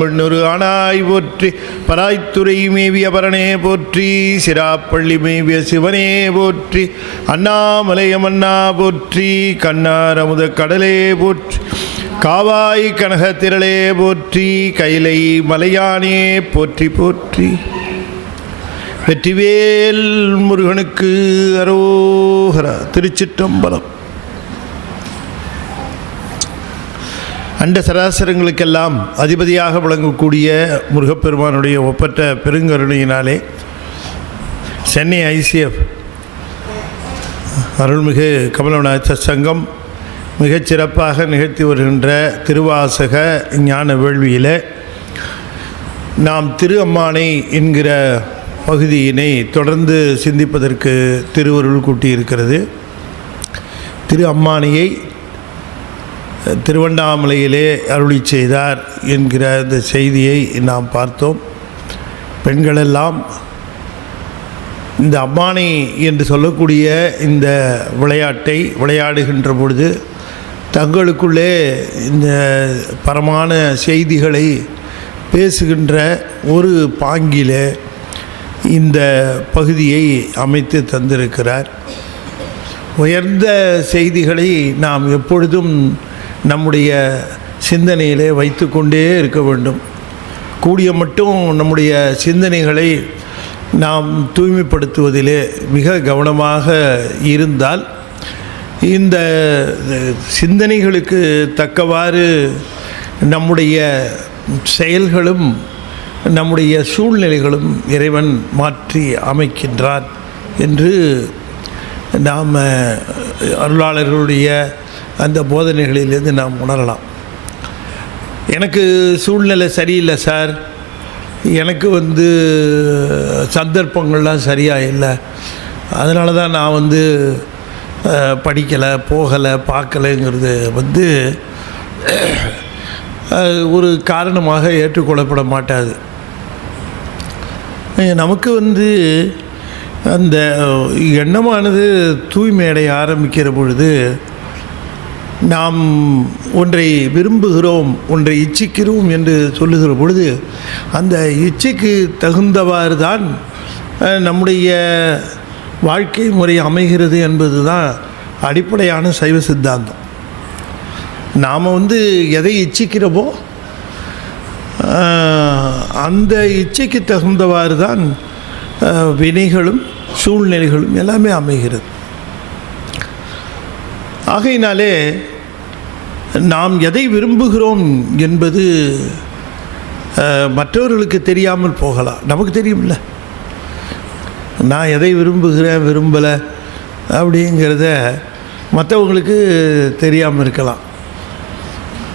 முன்னொரு ஆனாய் போற்றி, பராய்த்துறை மேவிய பரணே போற்றி, சிராப்பள்ளி மேவிய சிவனே போற்றி, அண்ணாமலையமன்னா போற்றி, கண்ணார் அமுத கடலே போற்றி, காவாய் கனகத்திரளே போற்றி, கைலை மலையானே போற்றி போற்றி. வெற்றிவேல் முருகனுக்கு அரோகரா. திருச்சிற்றம்பலம். அண்ட சராசரங்களுக்கெல்லாம் அதிபதியாக விளங்கக்கூடிய முருகப்பெருமானுடைய ஒப்பற்ற பெருங்கருணையினாலே சென்னை ICF அருள்மிகு கமலநாத சங்கம் மிகச்சிறப்பாக நிகழ்த்தி வருகின்ற திருவாசக ஞான வேள்வியில் நாம் திரு அம்மானை என்கிற பகுதியினை தொடர்ந்து சிந்திப்பதற்கு திருவருள் கூட்டியிருக்கிறது. திரு அம்மானையை திருவண்ணாமலையிலே அருளி செய்தார் என்கிற இந்த செய்தியை நாம் பார்த்தோம். பெண்களெல்லாம் இந்த அம்மானை என்று சொல்லக்கூடிய இந்த விளையாட்டை விளையாடுகின்ற பொழுது தங்களுக்குள்ளே இந்த பரமான செய்திகளை பேசுகின்ற ஒரு பாங்கிலே இந்த பகுதியை அமைத்து தந்திருக்கிறார். உயர்ந்த செய்திகளை நாம் எப்பொழுதும் நம்முடைய சிந்தனையிலே வைத்து கொண்டே இருக்க வேண்டும். கூடிய மட்டும் நம்முடைய சிந்தனைகளை நாம் தூய்மைப்படுத்துவதிலே மிக கவனமாக இருந்தால் இந்த சிந்தனைகளுக்கு தக்கவாறு நம்முடைய செயல்களும் நம்முடைய சூழ்நிலைகளும் இறைவன் மாற்றி அமைக்கின்றான் என்று நாம் அருளாளர்களுடைய அந்த போதனைகளிலிருந்து நாம் உணரலாம். எனக்கு சூழ்நிலை சரியில்லை சார், எனக்கு சந்தர்ப்பங்கள்லாம் சரியாக இல்லை, அதனால தான் நான் படிக்கலை, போகலை, பார்க்கலைங்கிறது ஒரு காரணமாக ஏற்றுக்கொள்ளப்பட மாட்டாது. நமக்கு அந்த எண்ணமானது தூய்மையடைய ஆரம்பிக்கிற பொழுது நாம் ஒன்றை விரும்புகிறோம், ஒன்றை இச்சிக்கிறோம் என்று சொல்லுகிற பொழுது அந்த இச்சைக்கு தகுந்தவாறு தான் நம்முடைய வாழ்க்கை முறை அமைகிறது என்பது தான் அடிப்படையான சைவ சித்தாந்தம். நாம் எதை இச்சிக்கிறோமோ அந்த இச்சைக்கு தகுந்தவாறு தான் வினைகளும் சூழ்நிலைகளும் எல்லாமே அமைகிறது. ஆகையினாலே நாம் எதை விரும்புகிறோம் என்பது மற்றவர்களுக்கு தெரியாமல் போகலாம். நமக்கு தெரியும்ல, நான் எதை விரும்புகிறேன் விரும்பலை அப்படிங்கிறத மற்றவங்களுக்கு தெரியாமல் இருக்கலாம்.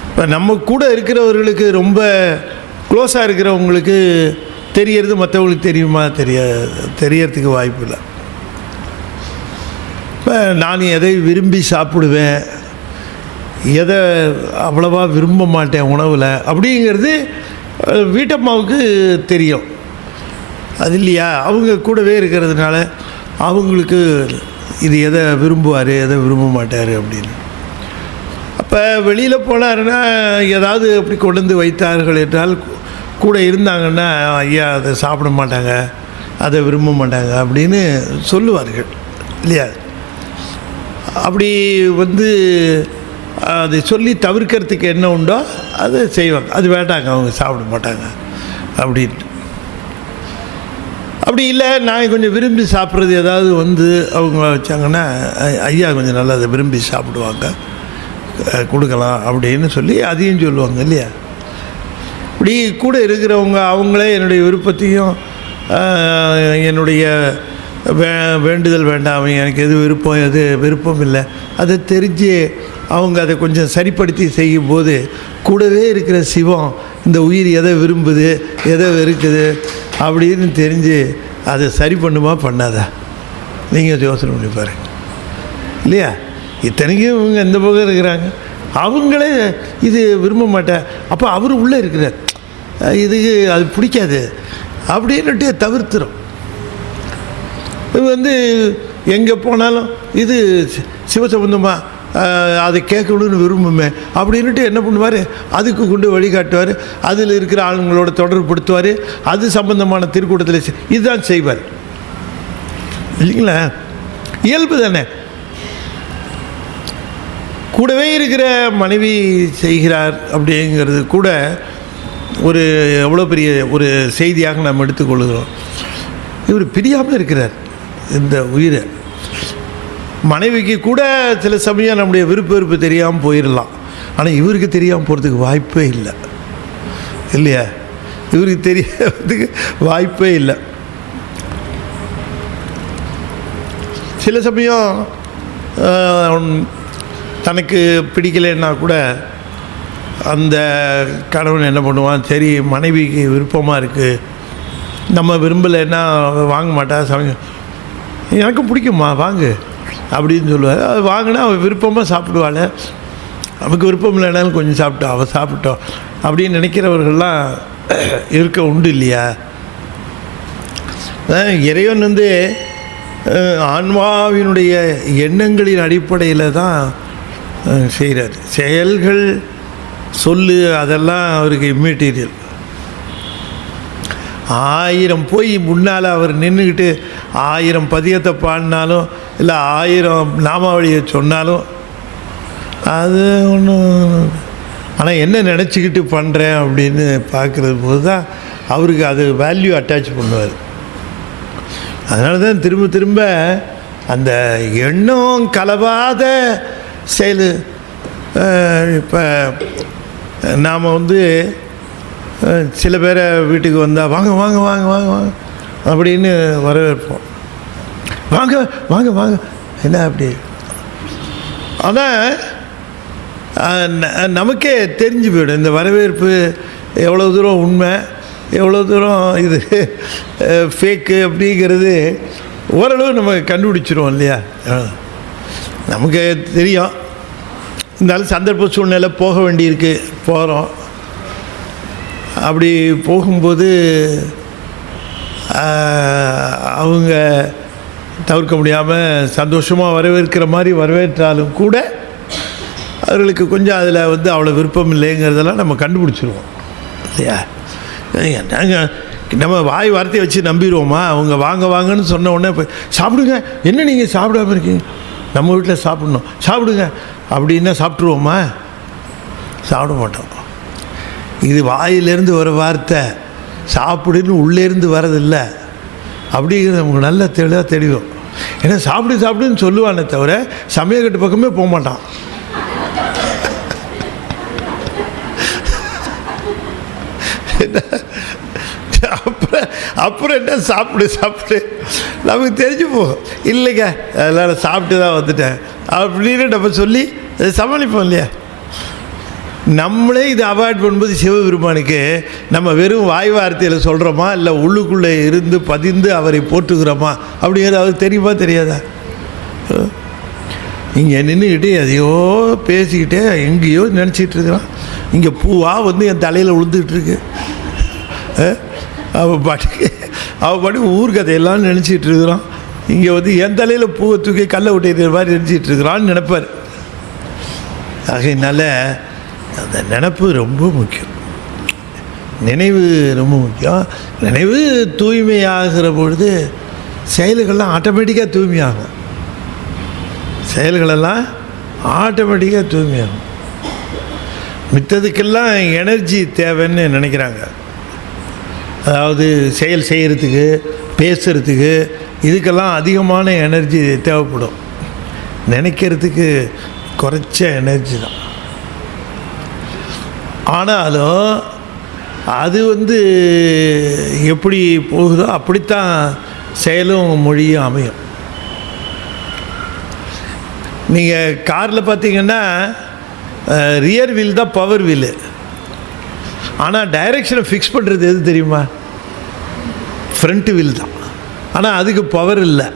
இப்போ நம்ம கூட இருக்கிறவர்களுக்கு, ரொம்ப க்ளோஸாக இருக்கிறவங்களுக்கு தெரியறது மற்றவங்களுக்கு தெரியுமா? தெரியறதுக்கு வாய்ப்பு இல்லை. இப்போ நான் எதை விரும்பி சாப்பிடுவேன், எதை அவ்வளவா விரும்ப மாட்டேன் உணவில் அப்படிங்கிறது வீட்டம்மாவுக்கு தெரியும். அது இல்லையா, அவங்க கூடவே இருக்கிறதுனால அவங்களுக்கு இது எதை விரும்புவார், எதை விரும்ப மாட்டார் அப்படின்னு. அப்போ வெளியில் போனாருன்னா ஏதாவது அப்படி கொண்டு வைத்தார்கள் என்றால் கூட இருந்தாங்கன்னா, ஐயா அதை சாப்பிட மாட்டாங்க, அதை விரும்ப மாட்டாங்க அப்படின்னு சொல்லுவார்கள் இல்லையா. அப்படி அதை சொல்லி தவிர்க்கிறதுக்கு என்ன உண்டோ அதை செய்வாங்க. அது வேண்டாங்க, அவங்க சாப்பிட மாட்டாங்க அப்படின்ட்டு. அப்படி இல்லை, நான் கொஞ்சம் விரும்பி சாப்பிட்றது ஏதாவது அவங்க வச்சாங்கன்னா, ஐயா கொஞ்சம் நல்லா அதை விரும்பி சாப்பிடுவாங்க, கொடுக்கலாம் அப்படின்னு சொல்லி அதையும் சொல்லுவாங்க இல்லையா. இப்படி கூட இருக்கிறவங்க அவங்களே என்னுடைய விருப்பத்தையும் என்னுடைய வேண்டுதல் வேண்டாம், எனக்கு எது விருப்பம் எது விருப்பம் இல்லை அதை தெரிஞ்சு அவங்க அதை கொஞ்சம் சரிப்படுத்தி செய்யும்போது கூடவே இருக்கிற சிவம் இந்த உயிர் எதை விரும்புது எதை வெறுக்குது அப்படின்னு தெரிஞ்சு அதை சரி பண்ணுமா பண்ணாதா? நீங்கள் யோசனை பண்ணி பாருங்க இல்லையா. இத்தனைக்கும் இவங்க எந்த பக்கம் இருக்கிறாங்க, அவங்களே இது விரும்ப மாட்டேன், அப்போ அவர் உள்ளே இருக்கிறார், இதுக்கு அது பிடிக்காது அப்படின்னுட்டு தவிர்த்துரும். இது எங்கே போனாலும் இது சிவசம்பந்தமாக அதை கேட்கணும்னு விரும்புமே அப்படின்ட்டு என்ன பண்ணுவார், அதுக்கு கொண்டு வழிகாட்டுவார், அதில் இருக்கிற ஆளுங்களோட தொடர்புப்படுத்துவார், அது சம்பந்தமான திருக்கூட்டத்தில் இதுதான் செய்வார் இல்லைங்களா? இயல்பு தானே. கூடவே இருக்கிற மனைவி செய்கிறார் அப்படிங்கிறது கூட ஒரு எவ்வளோ பெரிய ஒரு செய்தியாக நாம் எடுத்துக்கொள்கிறோம். இவர் பிரியாமல் இருக்கிறார் இந்த உயிரை. மனைவிக்கு கூட சில சமயம் நம்முடைய விருப்ப தெரியாமல் போயிடலாம், ஆனால் இவருக்கு தெரியாமல் போகிறதுக்கு வாய்ப்பே இல்லை இல்லையா? இவருக்கு தெரியறதுக்கு வாய்ப்பே இல்லை. சில சமயம் தனக்கு பிடிக்கலைன்னா கூட அந்த கணவன் என்ன பண்ணுவான், சரி மனைவிக்கு விருப்பமாக இருக்குது, நம்ம விரும்பலைன்னா வாங்க மாட்டா, சமயம் எனக்கும் பிடிக்குமா வாங்கு அப்படின்னு சொல்லுவார். அது வாங்கினா அவள் விருப்பமாக சாப்பிடுவாள், நமக்கு விருப்பம் இல்லைனாலும் கொஞ்சம் சாப்பிட்டோம், அவள் சாப்பிட்டோம் அப்படின்னு நினைக்கிறவர்கள்லாம் இருக்க உண்டு இல்லையா? இறைவன் வந்து ஆன்மாவினுடைய எண்ணங்களின் அடிப்படையில் தான் செய்கிறார். செயல்கள் சொல்லு அதெல்லாம் அவருக்கு இம்மெட்டீரியல். 1000 போய் முன்னால் அவர் நின்றுக்கிட்டு 1000 பதியத்தை பாடினாலும் இல்லை 1000 நாமாவளியை சொன்னாலும் அது ஒன்றும், ஆனால் என்ன நினச்சிக்கிட்டு பண்ணுறேன் அப்படின்னு பார்க்குறது போது தான் அவருக்கு அது வேல்யூ அட்டாச் பண்ணுவார். அதனால தான் திரும்ப திரும்ப அந்த எண்ணம் கலவாத செயல். இப்போ நாம் வந்து சில பேரை வீட்டுக்கு வந்தால் வாங்க வாங்க வாங்க வாங்க வாங்க அப்படின்னு வரவேற்போம், வாங்க வாங்க வாங்க என்ன அப்படி. ஆனால் நமக்கே தெரிஞ்சு போயிடும் இந்த வரவேற்பு எவ்வளோ தூரம் உண்மை, எவ்வளோ தூரம் இது ஃபேக்கு அப்படிங்கிறது ஓரளவு நம்ம கண்டுபிடிச்சிருவோம் இல்லையா? நமக்கு தெரியும். இருந்தாலும் சந்தர்ப்ப சூழ்நிலை போக வேண்டியிருக்கு, போகிறோம். அப்படி போகும்போது அவங்க தவிர்க்க முடியாமல் சந்தோஷமாக வரவேற்கிற மாதிரி வரவேற்றாலும் கூட அவர்களுக்கு கொஞ்சம் அதில் வந்து அவ்வளோ விருப்பம் இல்லைங்கிறதெல்லாம் நம்ம கண்டுபிடிச்சிருவோம் இல்லையா? நாங்கள் நம்ம வாய் வார்த்தையை வச்சு நம்பிடுவோமா? அவங்க வாங்க வாங்கன்னு சொன்ன உடனே போய் சாப்பிடுங்க, என்ன நீங்கள் சாப்பிடாம இருக்கீங்க, நம்ம வீட்டில் சாப்பிட்ணும், சாப்பிடுங்க அப்படின்னா சாப்பிட்ருவோமா? சாப்பிட மாட்டோம். இது வாயிலேருந்து வர வார்த்தை, சாப்பிடுன்னு உள்ளேருந்து வரதில்லை அப்படிங்கிறது நமக்கு நல்ல தெளிவாக தெரியும். ஏன்னா சாப்பிடு சாப்பிடுன்னு சொல்லுவானே தவிர சமயக்கட்டு பக்கமே போக மாட்டான். அப்புறம் என்ன சாப்பிடு சாப்பிடு நமக்கு தெரிஞ்சு போகும். இல்லைங்க அதனால் சாப்பிட்டு தான் வந்துட்டேன் அப்படின்னு நம்ம சொல்லி சமாளிப்போம் இல்லையா? நம்மளே இதை அவாய்ட் பண்ணும்போது சிவபெருமானுக்கு நம்ம வெறும் வாய் வார்த்தையில் சொல்கிறோமா இல்லை உள்ளுக்குள்ளே இருந்து பதிந்து அவரை போற்றுகிறோமா அப்படிங்கிறது அவருக்கு தெரியுமா தெரியாதா? இங்கே நின்றுக்கிட்டு எதையோ பேசிக்கிட்டே எங்கேயோ நினச்சிக்கிட்டு இருக்கிறான். இங்கே பூவாக வந்து என் தலையில் விழுந்துக்கிட்டு இருக்கு. அவள் பாட்டுக்கு ஊர் கதையெல்லாம் நினச்சிட்டு இருக்கிறான். இங்கே வந்து என் தலையில் பூவை தூக்கி கல்லை விட்டு மாதிரி நினச்சிட்டு இருக்கிறான்னு நினைப்பார். ஆகையினால அந்த நினப்பு ரொம்ப முக்கியம், நினைவு ரொம்ப முக்கியம். நினைவு தூய்மையாகிற பொழுது செயல்கள்லாம் ஆட்டோமேட்டிக்காக தூய்மையாகும். செயல்களெல்லாம் ஆட்டோமேட்டிக்காக தூய்மையாகும். மித்ததுக்கெல்லாம் எனர்ஜி தேவைன்னு நினைக்கிறாங்க. அதாவது செயல் செய்கிறதுக்கு, பேசுகிறதுக்கு, இதுக்கெல்லாம் அதிகமான எனர்ஜி தேவைப்படும். நினைக்கிறதுக்கு குறைச்ச எனர்ஜி தான். ஆனாலும் அது வந்து எப்படி போகுதோ அப்படித்தான் செயலும் மொழியும் அமையும். நீங்கள் காரில் பார்த்தீங்கன்னா ரியர் வீல் தான் பவர் வீலு. ஆனால் டைரெக்ஷனை ஃபிக்ஸ் பண்ணுறது எது தெரியுமா? ஃப்ரண்ட் வீல் தான். ஆனால் அதுக்கு பவர் இல்லை.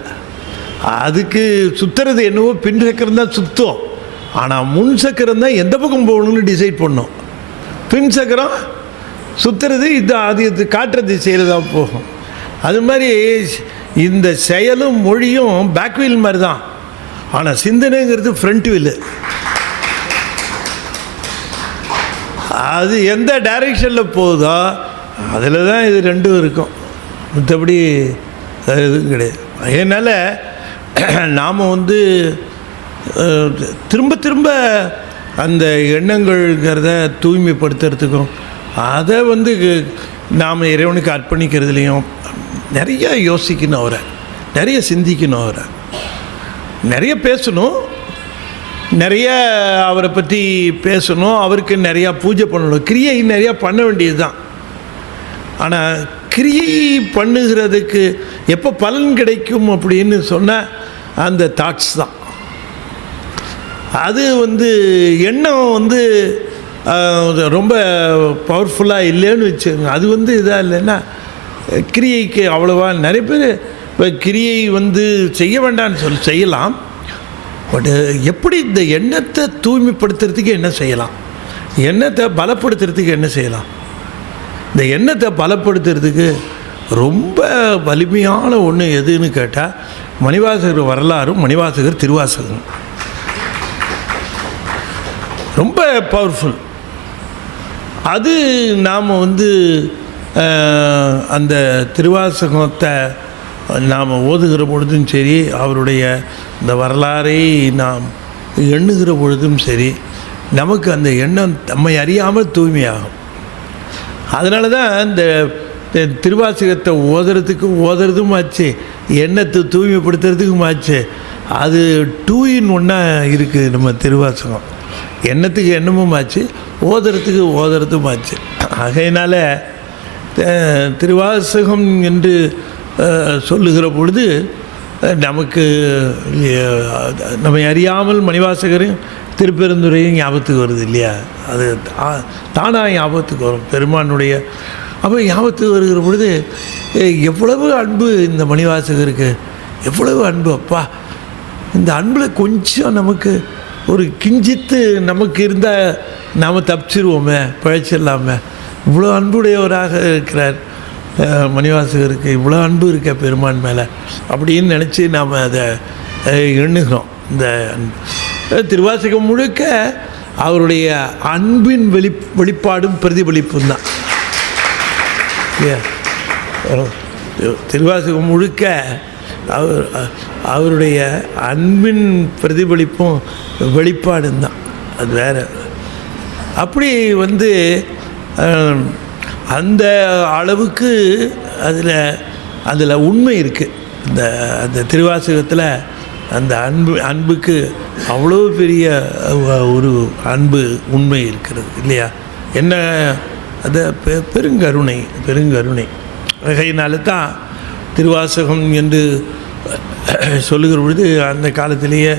அதுக்கு சுற்றுறது என்னவோ பின் சக்கரம் தான் சுற்றும். ஆனால் முன் சக்கரம் தான் எந்த பக்கம் போகணும்னு டிசைட் பண்ணோம். பின் சக்கரம் சுற்றுறது இது அது காட்டுற திசையில் தான் போகும். அது மாதிரி இந்த செயலும் மொழியும் பேக்வீல் மாதிரி தான். ஆனால் சிந்தனைங்கிறது ஃப்ரண்ட் வீலு. அது எந்த டைரெக்ஷனில் போகுதோ அதில் தான் இது ரெண்டும் இருக்கும். மற்றபடி எதுவும் கிடையாது. அதனால் நாம் திரும்ப திரும்ப அந்த எண்ணங்கள்ங்கிறத தூய்மைப்படுத்துறதுக்கும் அதை நாம் இறைவனுக்கு அர்ப்பணிக்கிறதுலையும் நிறைய யோசிக்கணும், அவரை நிறைய சிந்திக்கணும், அவரை நிறைய பேசணும், நிறைய அவரை பற்றி பேசணும், அவருக்கு நிறையா பூஜை பண்ணணும், கிரியை நிறையா பண்ண வேண்டியது தான். ஆனால் கிரியை பண்ணுகிறதுக்கு எப்போ பலன் கிடைக்கும் அப்படின்னு சொன்னால் அந்த தாட்ஸ் தான். அது எண்ணம் ரொம்ப பவர்ஃபுல்லாக இல்லைன்னு வச்சுக்கோங்க. அது இதாக இல்லைன்னா கிரியைக்கு அவ்வளோவா நிறைய பேர் இப்போ கிரியை செய்ய வேண்டாம்னு செய்யலாம். பட் எப்படி இந்த எண்ணத்தை தூய்மைப்படுத்துறதுக்கு என்ன செய்யலாம், எண்ணத்தை பலப்படுத்துறதுக்கு என்ன செய்யலாம்? இந்த எண்ணத்தை பலப்படுத்துறதுக்கு ரொம்ப வலிமையான ஒன்று எதுன்னு கேட்டால் மணிவாசகர் வரலாறும் மணிவாசகர் திருவாசகம் ரொம்ப பவர்ஃபுல். அது நாம் அந்த திருவாசகத்தை நாம் ஓதுகிற பொழுதும் சரி, அவருடைய இந்த வரலாறை நாம் எண்ணுகிற பொழுதும் சரி, நமக்கு அந்த எண்ணம் நம்மை அறியாமல் தூய்மையாகும். அதனால தான் இந்த திருவாசகத்தை ஓதுறதும் ஆச்சு, எண்ணத்தை தூய்மைப்படுத்துறதுக்கும் ஆச்சு. அது 2 in 1 இருக்குது நம்ம திருவாசகம். எண்ணத்துக்கு எண்ணமும் ஆச்சு, ஓதுறதும் ஆச்சு. ஆகையினால் திருவாசகம் என்று சொல்லுகிற பொழுது நமக்கு நம்மை அறியாமல் மணிவாசகரையும் திருப்பெருந்துறையும் ஞாபகத்துக்கு வருது இல்லையா? அது தானாக ஞாபகத்துக்கு வரும் பெருமானுடைய. அப்போ ஞாபகத்துக்கு வருகிற பொழுது எவ்வளவு அன்பு இந்த மணிவாசகருக்கு, எவ்வளவு அன்பு! அப்பா, இந்த அன்பில் கொஞ்சம் நமக்கு ஒரு கிஞ்சித்து நமக்கு இருந்தால் நாம் தப்பிச்சிருவோமே, பிழைச்சிடலாமே. இவ்வளோ அன்புடையவராக இருக்கிறார் மணிவாசகருக்கு, இவ்வளோ அன்பு இருக்க பெருமான் மேலே அப்படின்னு நினச்சி நாம் அதை எண்ணுகிறோம். இந்த திருவாசகம் முழுக்க அவருடைய அன்பின் வெளிப்பாடும் பிரதிபலிப்பும் தான். திருவாசகம் முழுக்க அவருடைய அன்பின் பிரதிபலிப்பும் வெளிப்பாடும் தான். அது வேறு. அப்படி அந்த அளவுக்கு அதில் உண்மை இருக்குது. அந்த திருவாசகத்தில் அந்த அன்புக்கு அவ்வளோ பெரிய ஒரு அன்பு உண்மை இருக்கிறது இல்லையா? என்ன அது பெருங்கருணை. வகையினால தான் திருவாசகம் என்று சொல்லுகிற பொழுது அந்த காலத்திலேயே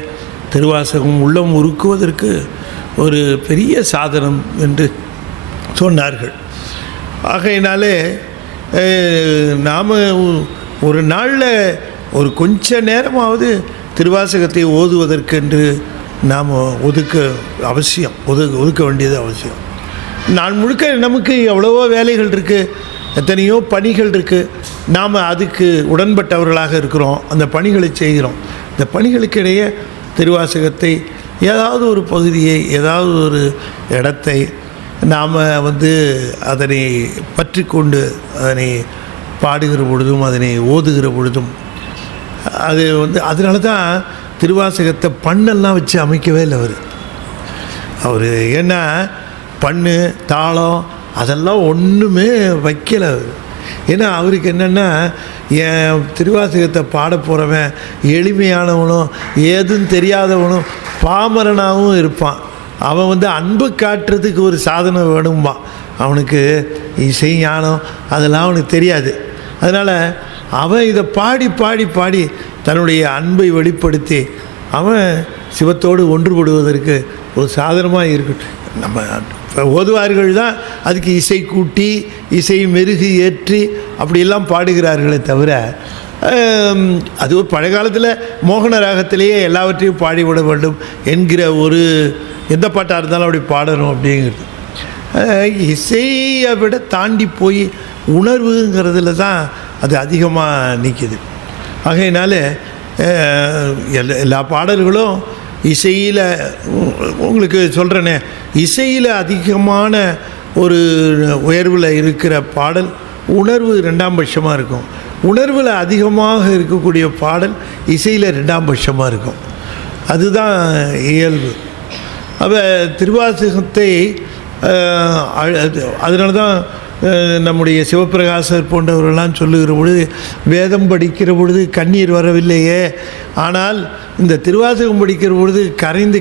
திருவாசகம் உள்ளம் உருக்குவதற்கு ஒரு பெரிய சாதனம் என்று சொன்னார்கள். ஆகையினாலே நாம் ஒரு நாளில் ஒரு கொஞ்ச நேரமாவது திருவாசகத்தை ஓதுவதற்கென்று நாம் ஒதுக்க வேண்டியது அவசியம். நாள் முழுக்க நமக்கு எவ்வளவோ வேலைகள் இருக்குது, எத்தனையோ பணிகள் இருக்குது. நாம் அதுக்கு உடன்பட்டவர்களாக இருக்கிறோம், அந்த பணிகளை செய்கிறோம். இந்த பணிகளுக்கிடையே திருவாசகத்தை ஏதாவது ஒரு பகுதியை, ஏதாவது ஒரு இடத்தை நாம் அதனை பற்றி கொண்டு அதனை பாடுகிற பொழுதும் அதனை ஓதுகிற பொழுதும் அது அதனால தான் திருவாசகத்தை பண்ணெல்லாம் வச்சு அமைக்கவே இல்லை அவர். ஏன்னா பண்ணு தாளம் அதெல்லாம் ஒன்றுமே வைக்கலை அவர். ஏன்னா அவருக்கு என்னென்னா, என் திருவாசகத்தை பாட போகிறவன் எளிமையானவனும் ஏதும் தெரியாதவனும் பாமரனாகவும் இருப்பான். அவன் அன்பு காட்டுறதுக்கு ஒரு சாதனம் வேணும்பா. அவனுக்கு இசை ஞானம் அதெல்லாம் அவனுக்கு தெரியாது. அதனால் அவன் இதை பாடி பாடி பாடி தன்னுடைய அன்பை வெளிப்படுத்தி அவன் சிவத்தோடு ஒன்றுபடுவதற்கு ஒரு சாதனமாக இருக்கட்டும். நம்ம ஓதுவார்கள் தான் அதுக்கு இசை கூட்டி இசை மெருகு ஏற்றி அப்படியெல்லாம் பாடுகிறார்களே தவிர, அது ஒரு பழைய காலத்தில் மோகன ராகத்திலேயே எல்லாவற்றையும் பாடிவிட வேண்டும் என்கிற ஒரு எந்த பாட்டாக இருந்தாலும் அப்படி பாடணும் அப்படிங்கிறது. இசையை விட தாண்டி போய் உணர்வுங்கிறதுல தான் அது அதிகமாக நிற்கிது. ஆகையினால எல்லா பாடல்களும் இசையில் உங்களுக்கு சொல்கிறேனே, இசையில் அதிகமான ஒரு உயர்வில் இருக்கிற பாடல் உணர்வு 2ஆம் பட்சமாக இருக்கும். உணர்வில் அதிகமாக இருக்கக்கூடிய பாடல் இசையில் 2ஆம் பட்சமாக இருக்கும். அதுதான் இயல்பு. அப்போ திருவாசகத்தை அதனால தான் நம்முடைய சிவப்பிரகாசர் போன்றவர்களெல்லாம் சொல்லுகிற பொழுது, வேதம் படிக்கிற பொழுது கண்ணீர் வரவில்லையே, ஆனால் இந்த திருவாசகம் படிக்கிற பொழுது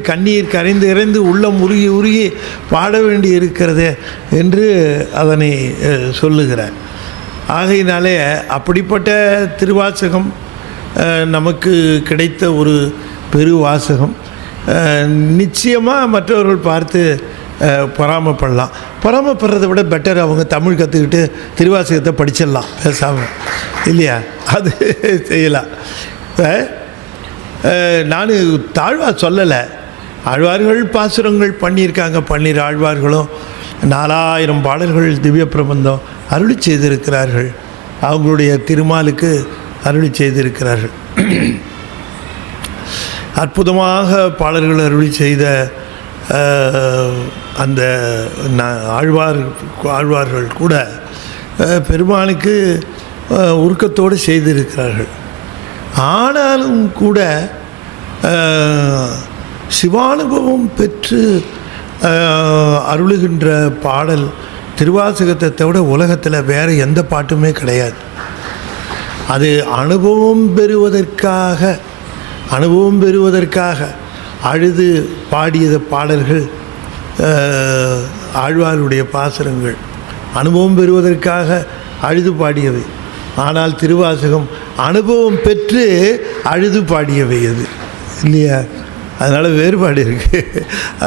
கண்ணீர் கரைந்து உள்ளம் உருகி உருகி பாட வேண்டி இருக்கிறதே என்று அதனை சொல்லுகிறார். ஆகையினாலே அப்படிப்பட்ட திருவாசகம் நமக்கு கிடைத்த ஒரு பெருவாசகம். நிச்சயமாக மற்றவர்கள் பார்த்து பொறாமப்படலாம். பொறாமப்படுறதை விட பெட்டர் அவங்க தமிழ் கற்றுக்கிட்டு திருவாசகத்தை படிச்சிடலாம் பேசாமல், இல்லையா? அது செய்யலாம். நான் தாழ்வார் சொல்லலை. ஆழ்வார்கள் பாசுரங்கள் பண்ணியிருக்காங்க. 12 ஆழ்வார்களும் 4000 பாடல்கள் திவ்ய பிரபந்தம் அருளி செய்திருக்கிறார்கள். அவங்களுடைய திருமாலுக்கு அருளி செய்திருக்கிறார்கள். அற்புதமாக பாடல்கள் அருளி செய்த அந்த ஆழ்வார்கள் கூட பெருமானுக்கு உருக்கத்தோடு செய்திருக்கிறார்கள். ஆனாலும் கூட சிவானுபவம் பெற்று அருளுகின்ற பாடல் திருவாசகத்தை தவிர உலகத்தில் வேறு எந்த பாட்டுமே கிடையாது. அது அனுபவம் பெறுவதற்காக அழுது பாடிய பாடல்கள் ஆழ்வாருடைய பாசுரங்கள். அனுபவம் பெறுவதற்காக அழுது பாடியவை. ஆனால் திருவாசகம் அனுபவம் பெற்று அழுது பாடியவை அது, இல்லையா? அதனால் வேறுபாடு இருக்குது.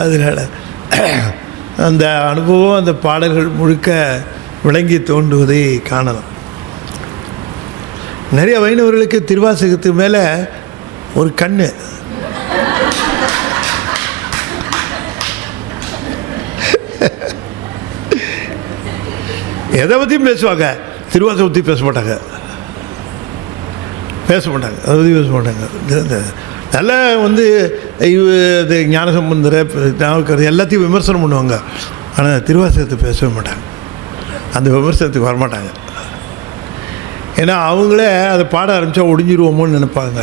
அதனால் அந்த அனுபவம் அந்த பாடல்கள் முழுக்க விளங்கி தோன்றுவதை காணலாம். நிறைய வைணவர்களுக்கு திருவாசகத்துக்கு மேலே ஒரு கண்ணு. எதை பற்றியும் பேசுவாங்க, திருவாசகத்தை பற்றி பேச மாட்டாங்க. அதை பற்றி பேச மாட்டாங்க. நல்லா இது ஞானசம்பந்தரை எல்லாத்தையும் விமர்சனம் பண்ணுவாங்க. ஆனால் திருவாசகத்தை பேசவே மாட்டாங்க. அந்த விமர்சனத்துக்கு வரமாட்டாங்க. ஏன்னா அவங்களே அதை பாட ஆரம்பித்தா ஒடிஞ்சிருவோமோன்னு நினைப்பாங்க.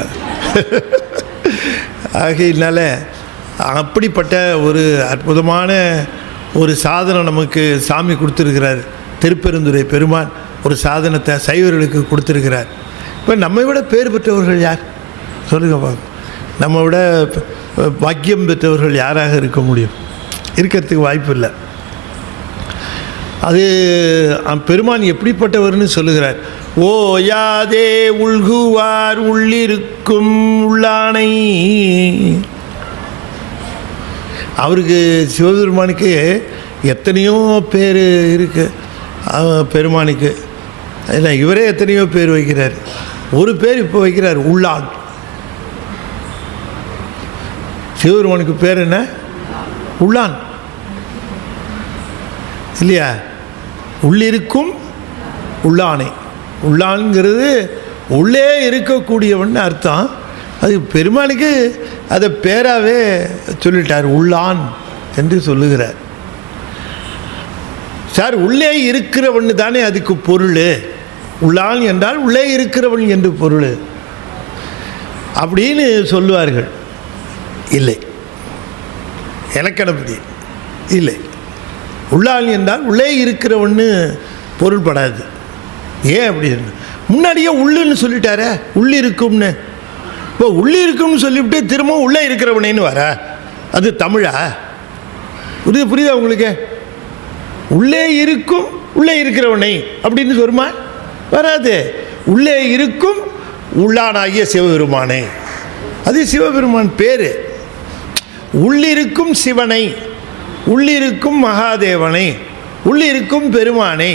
ஆகையினால அப்படிப்பட்ட ஒரு அற்புதமான ஒரு சாதனை நமக்கு சாமி கொடுத்துருக்கிறார். திருப்பெருந்துறை பெருமான் ஒரு சாதனத்தை சைவர்களுக்கு கொடுத்துருக்கிறார். இப்போ நம்மை விட பேர் பெற்றவர்கள் யார் சொல்லுங்க பார்க்க? நம்ம விட பாக்கியம் பெற்றவர்கள் யாராக இருக்க முடியும்? இருக்கிறதுக்கு வாய்ப்பு இல்லை. அது பெருமான் எப்படிப்பட்டவர்னு சொல்லுகிறார். ஓயாதே உள்குவார் உள்ளிருக்கும் உள்ளானை. அவருக்கு சிவபெருமானுக்கு எத்தனையோ பேர் இருக்குது. பெருமானுக்கு இல்லை, இவரே எத்தனையோ பேர் வைக்கிறார். ஒரு பேர் இப்போ வைக்கிறார், உள்ளான். சிவபெருமானுக்கு பேர் என்ன? உள்ளான், இல்லையா? உள்ளிருக்கும் உள்ளானை. உள்ளான்ங்கிறது உள்ளே இருக்கக்கூடியவன் அர்த்தம். அது பெருமானுக்கு அதை பேராகவே சொல்லிட்டார், உள்ளான் என்று சொல்லுகிறார். சார், உள்ளே இருக்கிறவன் தானே அதுக்கு பொருள். உள்ளான் என்றால் உள்ளே இருக்கிறவன் என்று பொருள் அப்படின்னு சொல்லுவார்கள். இல்லை, இலக்கணப்படி இல்லை. உள்ளான் என்றால் உள்ளே இருக்கிறவன்னு பொருள்படாது. ஏன் அப்படின்னு முன்னாடியே உள்ளுன்னு சொல்லிட்டாரே, உள்ளிருக்கும்னு. இப்போ உள்ளிருக்கும்னு சொல்லிவிட்டு திரும்ப உள்ளே இருக்கிறவனேன்னு வர, அது தமிழா? புரியுதா உங்களுக்கு? உள்ளே இருக்கும் உள்ளே இருக்கிறவனை அப்படின்னு வருமா? வராது. உள்ளே இருக்கும் உள்ளானாகிய சிவபெருமானே, அது சிவபெருமான் பேர். உள்ளிருக்கும் சிவனை, உள்ளிருக்கும் மகாதேவனை, உள்ளிருக்கும் பெருமானை,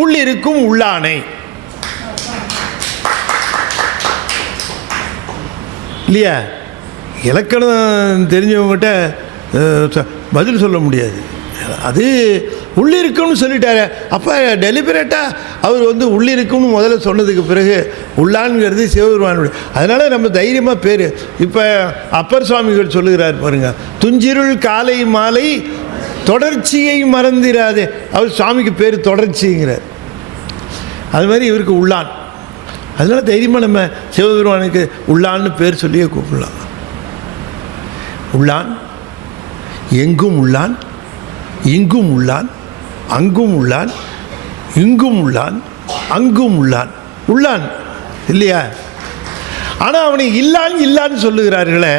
உள்ளிருக்கும் உள்ளானை, இல்லையா? இலக்கணம் தெரிஞ்சவங்ககிட்ட பதில் சொல்ல முடியாது. அது உள்ளிருக்கும்னு சொல்லிட்டாரு. அப்போ டெலிபரேட்டாக அவர் வந்து உள்ளிருக்கும்னு முதல்ல சொன்னதுக்கு பிறகு உள்ளான்ங்கிறது சிவபெருமானுடைய. அதனால் நம்ம தைரியமாக பேர். இப்போ அப்பர் சுவாமிகள் சொல்லுகிறார் பாருங்க, துஞ்சிருள் காலை மாலை தொடர்ச்சியை மறந்திராதே. அவர் சுவாமிக்கு பேர் தொடர்ச்சிங்கிறார். அது மாதிரி இவருக்கு உள்ளான். அதனால் தைரியமாக நம்ம சிவபெருமானுக்கு உள்ளான்னு பேர் சொல்லியே கூப்பிடலாம். உள்ளான், எங்கும் உள்ளான், இங்கும் உள்ளான், அங்கும் உள்ளான், இங்கும் உள்ளான், அங்கும் உள்ளான். உள்ளான் இல்லையா? ஆனால் அவனை இல்லான் இல்லான்னு சொல்லுகிறார்களே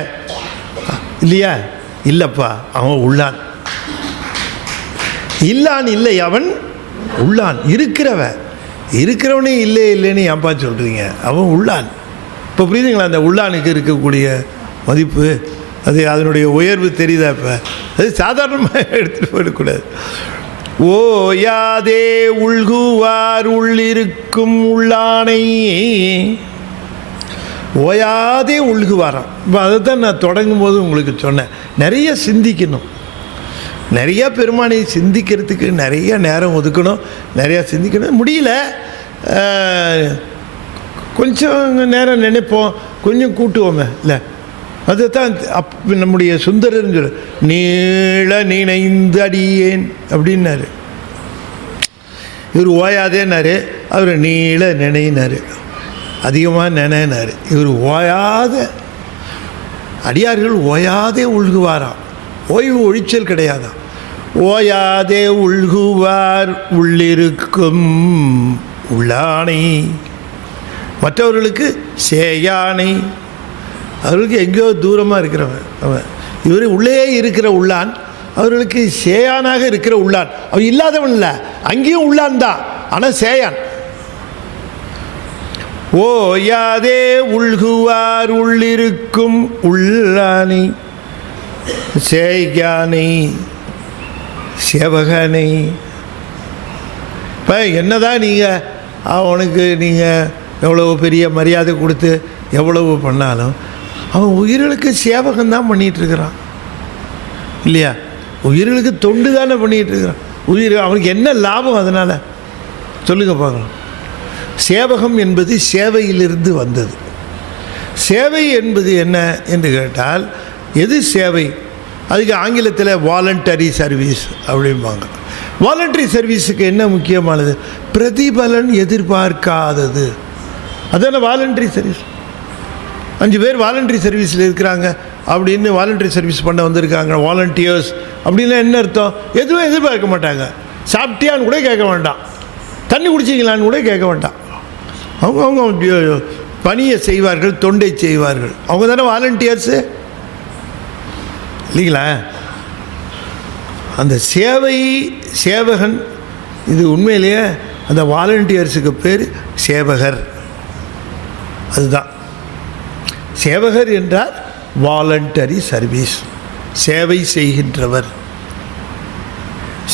இல்லையா? இல்லைப்பா, அவன் உள்ளான். இல்லான் இல்லை, அவன் உள்ளான். இருக்கிறவனே இல்லை இல்லைன்னு ஏன்பா சொல்கிறீங்க? அவன் உள்ளான். இப்போ புரியுதுங்களா அந்த உள்ளானுக்கு இருக்கக்கூடிய மதிப்பு? அது அதனுடைய உயர்வு தெரியுதா? இப்போ அது சாதாரணமாக எடுத்துகிட்டு போயிடக்கூடாது. ஓயாதே உள்குவார் உள்ளிருக்கும் உள்ளானை, ஓயாதே உள்குவாராம். இப்போ அதை தான் நான் தொடங்கும் போது உங்களுக்கு சொன்னேன். நிறைய சிந்திக்கணும், நிறையா பெருமானை சிந்திக்கிறதுக்கு நிறைய நேரம் ஒதுக்கணும், நிறையா சிந்திக்கணும். முடியல, கொஞ்சம் நேரம் நினைப்போம், கொஞ்சம் கூட்டுவோமே இல்லை? அதுதான் நம்முடைய சுந்தரன்னு சொல்ல, நீள நினைந்து அடியேன் அப்படின்னாரு. இவர் ஓயாதேன்னாரு, அவர் நீள நினைனார், அதிகமாக நினைனார். இவர் ஓயாத அடியார்கள் ஓயாதே உள்குவாராம். ஓய்வு ஒழிச்சல் கிடையாதான். ஓயாதே உள்குவார் உள்ளிருக்கும் உள்ளானை, மற்றவர்களுக்கு சேயானை. அவர்களுக்கு எங்கேயோ தூரமாக இருக்கிறவன் அவன். இவர் உள்ளே இருக்கிற உள்ளான், அவர்களுக்கு சேயானாக இருக்கிற உள்ளான். அவன் இல்லாதவன் இல்லை, அங்கேயும் உள்ளான் தான், ஆனால் சேயான். ஓயாதே உள்குவார் உள்ளிருக்கும் உள்ளானை, சேயானை, சேவகனை. இப்போ என்னதான் நீங்கள் அவனுக்கு நீங்கள் எவ்வளவு பெரிய மரியாதை கொடுத்து எவ்வளவு பண்ணாலும் அவன் உயிர்களுக்கு சேவகம்தான் பண்ணிகிட்ருக்கிறான் இல்லையா? உயிர்களுக்கு தொண்டு தானே பண்ணிகிட்ருக்கிறான். உயிர் அவனுக்கு என்ன லாபம் அதனால் சொல்லுங்கள் பார்க்கலாம். சேவகம் என்பது சேவையிலிருந்து வந்தது. சேவை என்பது என்ன என்று கேட்டால், எது சேவை? அதுக்கு ஆங்கிலத்தில் வாலண்டரி சர்வீஸ் அப்படிம்பாங்க. வாலண்டரி சர்வீஸுக்கு என்ன முக்கியமானது? பிரதிபலன் எதிர்பார்க்காதது. அதான வாலண்டரி சர்வீஸ். 5 பேர் வாலண்டரி சர்வீஸில் இருக்கிறாங்க அப்படின்னு வாலண்டரி சர்வீஸ் பண்ண வந்திருக்காங்க, வாலண்டியர்ஸ் அப்படின்னா என்ன அர்த்தம்? எதுவும் எதிர்பார்க்க மாட்டாங்க. சாப்பிட்டியான்னு கூட கேட்க வேண்டாம், தண்ணி குடிச்சிங்களான்னு கூட கேட்க வேண்டாம். அவங்க பணியை செய்வார்கள், தொண்டை செய்வார்கள். அவங்க தானே வாலண்டியர்ஸு இல்லைங்களா? அந்த சேவை சேவகன், இது உண்மையிலேயே அந்த வாலண்டியர்ஸுக்கு பேர் சேவகர். அதுதான் சேவகர் என்றால் வாலண்டரி சர்வீஸ், சேவை செய்கின்றவர்.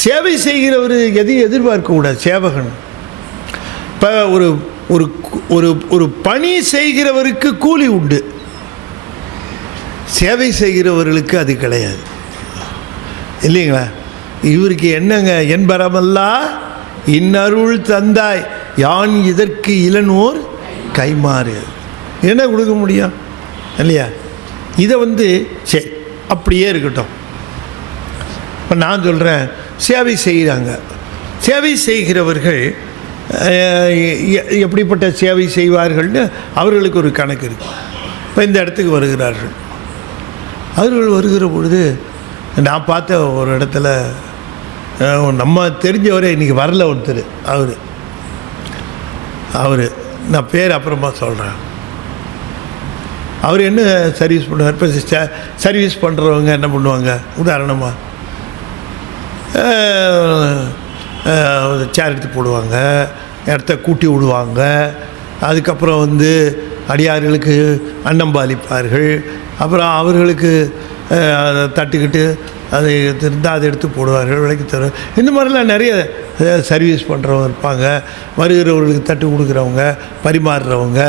சேவை செய்கிறவர் எதையும் எதிர்பார்க்கக்கூடாது. சேவகன் இப்போ ஒரு ஒரு ஒரு ஒரு பணி செய்கிறவருக்கு கூலி உண்டு, சேவை செய்கிறவர்களுக்கு அது கிடையாது இல்லைங்களா? இவருக்கு என்னங்க, என்பரமல்லா இன்னருள் தந்தாய் யான் இதற்கு இளனோர் கைமாறு, என்ன கொடுக்க முடியும் இல்லையா? இதை சரி அப்படியே இருக்கட்டும். இப்போ நான் சொல்கிறேன், சேவை செய்கிறாங்க. சேவை செய்கிறவர்கள் எப்படிப்பட்ட சேவை செய்வார்கள்னு அவர்களுக்கு ஒரு கணக்கு இருக்குது. இப்போ இந்த இடத்துக்கு வருகிறார்கள். அவர்கள் வருகிற பொழுது நான் பார்த்த ஒரு இடத்துல நம்ம தெரிஞ்சவரே இன்றைக்கி வரல ஒருத்தர். அவர் நான் பேர் அப்புறமா சொல்கிறேன். அவர் என்ன சர்வீஸ் பண்ணுவார்? இப்போ சர்வீஸ் பண்ணுறவங்க என்ன பண்ணுவாங்க? உதாரணமாக சேர் எடுத்து போடுவாங்க, இடத்த கூட்டி விடுவாங்க, அதுக்கப்புறம் அடியார்களுக்கு அன்னம்பாலிப்பார்கள், அப்புறம் அவர்களுக்கு தட்டுக்கிட்டு அதை இருந்தால் அதை எடுத்து போடுவார்கள், விலைக்கு தருவார். இந்த மாதிரிலாம் நிறைய சர்வீஸ் பண்ணுறவங்க இருப்பாங்க. வருகிறவர்களுக்கு தட்டு கொடுக்குறவங்க, பரிமாறுறவங்க,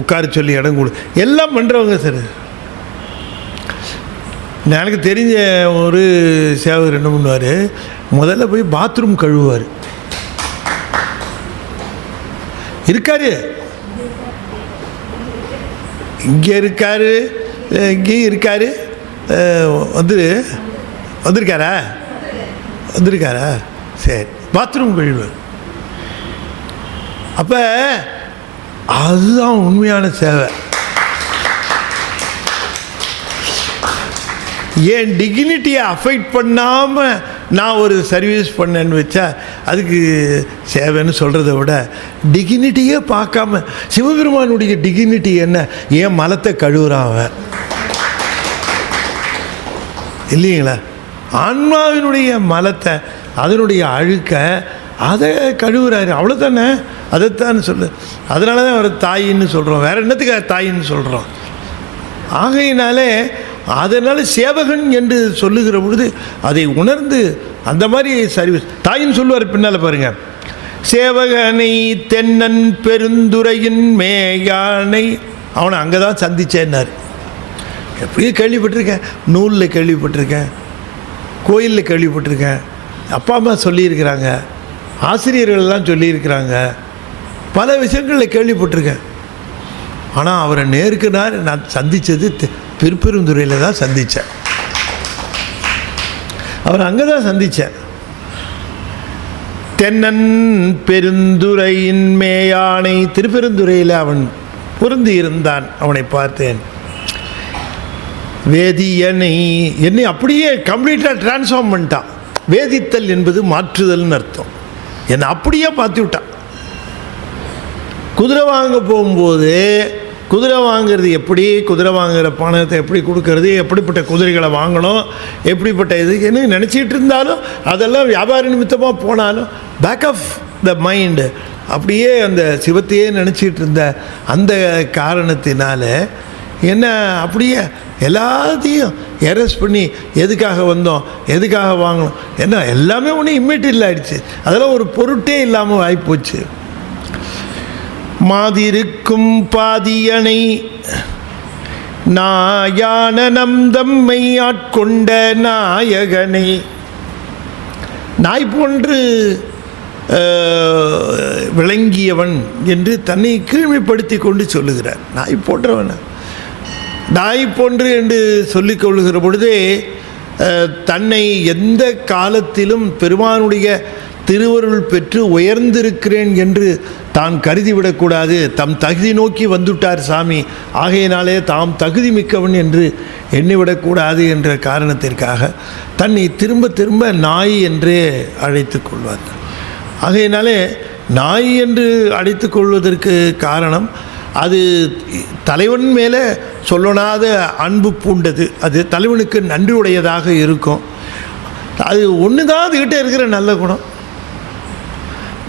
உட்கார சொல்லி இடம் கொடு, எல்லாம் பண்ணுறவங்க. சரி, எனக்கு தெரிஞ்ச ஒரு சேவகர் என்ன பண்ணுவார், முதல்ல போய் பாத்ரூம் கழுவுவார். இருக்காரு, இங்கே இருக்காரு, இங்கேயும் இருக்காரு. வந்திருக்காரா? சரி, பாத்ரூம் கழுவுவார். அப்போ அதுதான் உண்மையான சேவை. என் டிக்னிட்டியை அஃபெக்ட் பண்ணாமல் நான் ஒரு சர்வீஸ் பண்ணேன்னு வச்சா அதுக்கு சேவைன்னு சொல்கிறத விட டிக்னிட்டியே பார்க்காம சிவபெருமானுடைய டிக்னிட்டி என்ன, ஏன் மலத்தை கழுவுறான் அவன் இல்லைங்களா? ஆன்மாவினுடைய மலத்தை, அதனுடைய அழுக்க அதை கழுவுறாரு, அவ்வளோதானே. அதைத்தான் சொல்லு. அதனால தான் அவர் தாயின்னு சொல்கிறோம். வேறு என்னத்துக்கு தாயின்னு சொல்கிறோம்? ஆகையினாலே அதனால் சேவகன் என்று சொல்லுகிற பொழுது அதை உணர்ந்து அந்த மாதிரி சர்வீஸ் தாயின்னு சொல்லுவார். பின்னால் பாருங்கள், சேவகனை தென்னன் பெருந்துரையின் மேயானை, அவனை அங்கே தான் சந்திச்சேன்னார். எப்படியும் கேள்விப்பட்டிருக்கேன், நூலில் கேள்விப்பட்டிருக்கேன், கோயிலில் கேள்விப்பட்டிருக்கேன், அப்பா அம்மா சொல்லியிருக்கிறாங்க, ஆசிரியர்கள்லாம் சொல்லியிருக்கிறாங்க, பல விஷயங்களில் கேள்விப்பட்டிருக்கேன். ஆனால் அவரை நேருக்கு நேர் நான் சந்தித்தது திருப்பெருந்துறையில் தான் சந்தித்தேன். அவர் அங்கே தான் சந்தித்தேன். தென்னன் பெருந்துரையின் மேயானை, திருப்பெருந்துறையில் அவன் பொருந்தி இருந்தான். அவனை பார்த்தேன். வேதியனை, என்னை அப்படியே கம்ப்ளீட்டாக டிரான்ஸ்ஃபார்ம் பண்ணிட்டான். வேதித்தல் என்பது மாற்றுதல்னு அர்த்தம். என்னை அப்படியே மாற்றி விட்டான். குதிரை வாங்க போகும்போது, குதிரை வாங்கிறது எப்படி, குதிரை வாங்குகிற பணத்தை எப்படி கொடுக்கறது, எப்படிப்பட்ட குதிரைகளை வாங்கணும், எப்படிப்பட்ட இதுன்னு நினச்சிட்டு இருந்தாலும், அதெல்லாம் வியாபார நிமித்தமாக போனாலும் பேக் ஆஃப் த மைண்டு அப்படியே அந்த சிவத்தையே நினச்சிட்டு இருந்த அந்த காரணத்தினால என்ன அப்படியே எல்லாத்தையும் எரேஸ் பண்ணி எதுக்காக வந்தோம், எதுக்காக வாங்கணும், என்ன எல்லாமே ஒன்றும் இம்மீடியட்டில் ஆகிடுச்சு. அதெல்லாம் ஒரு பொருட்டே இல்லாமல் ஆகிப்போச்சு. மாதிருக்கும் பாதியனை நாயானனம் தம்மை ஆட்கொண்ட நாயகனை, நாய் போன்று விளங்கியவன் என்று தன்னை கீழ்மைப்படுத்தி கொண்டு சொல்லுகிறார். நாய் போன்றவன், நாய் போன்று என்று சொல்லிக் கொள்ளுகிற பொழுதே தன்னை எந்த காலத்திலும் பெருமானுடைய திருவருள் பெற்று உயர்ந்திருக்கிறேன் என்று தான் கருதிவிடக்கூடாது. தம் தகுதி நோக்கி வந்துட்டார் சாமி, ஆகையினாலே தாம் தகுதி மிக்கவன் என்று எண்ணிவிடக்கூடாது என்ற காரணத்திற்காக தன்னை திரும்ப திரும்ப நாய் என்றே அழைத்து கொள்வார். ஆகையினாலே நாய் என்று அழைத்து கொள்வதற்கு காரணம், அது தலைவன் மேலே சொல்லனாத அன்பு பூண்டது. அது தலைவனுக்கு நன்றியுடையதாக இருக்கும். அது ஒன்று தான் அதுக்கிட்ட இருக்கிற நல்ல குணம்.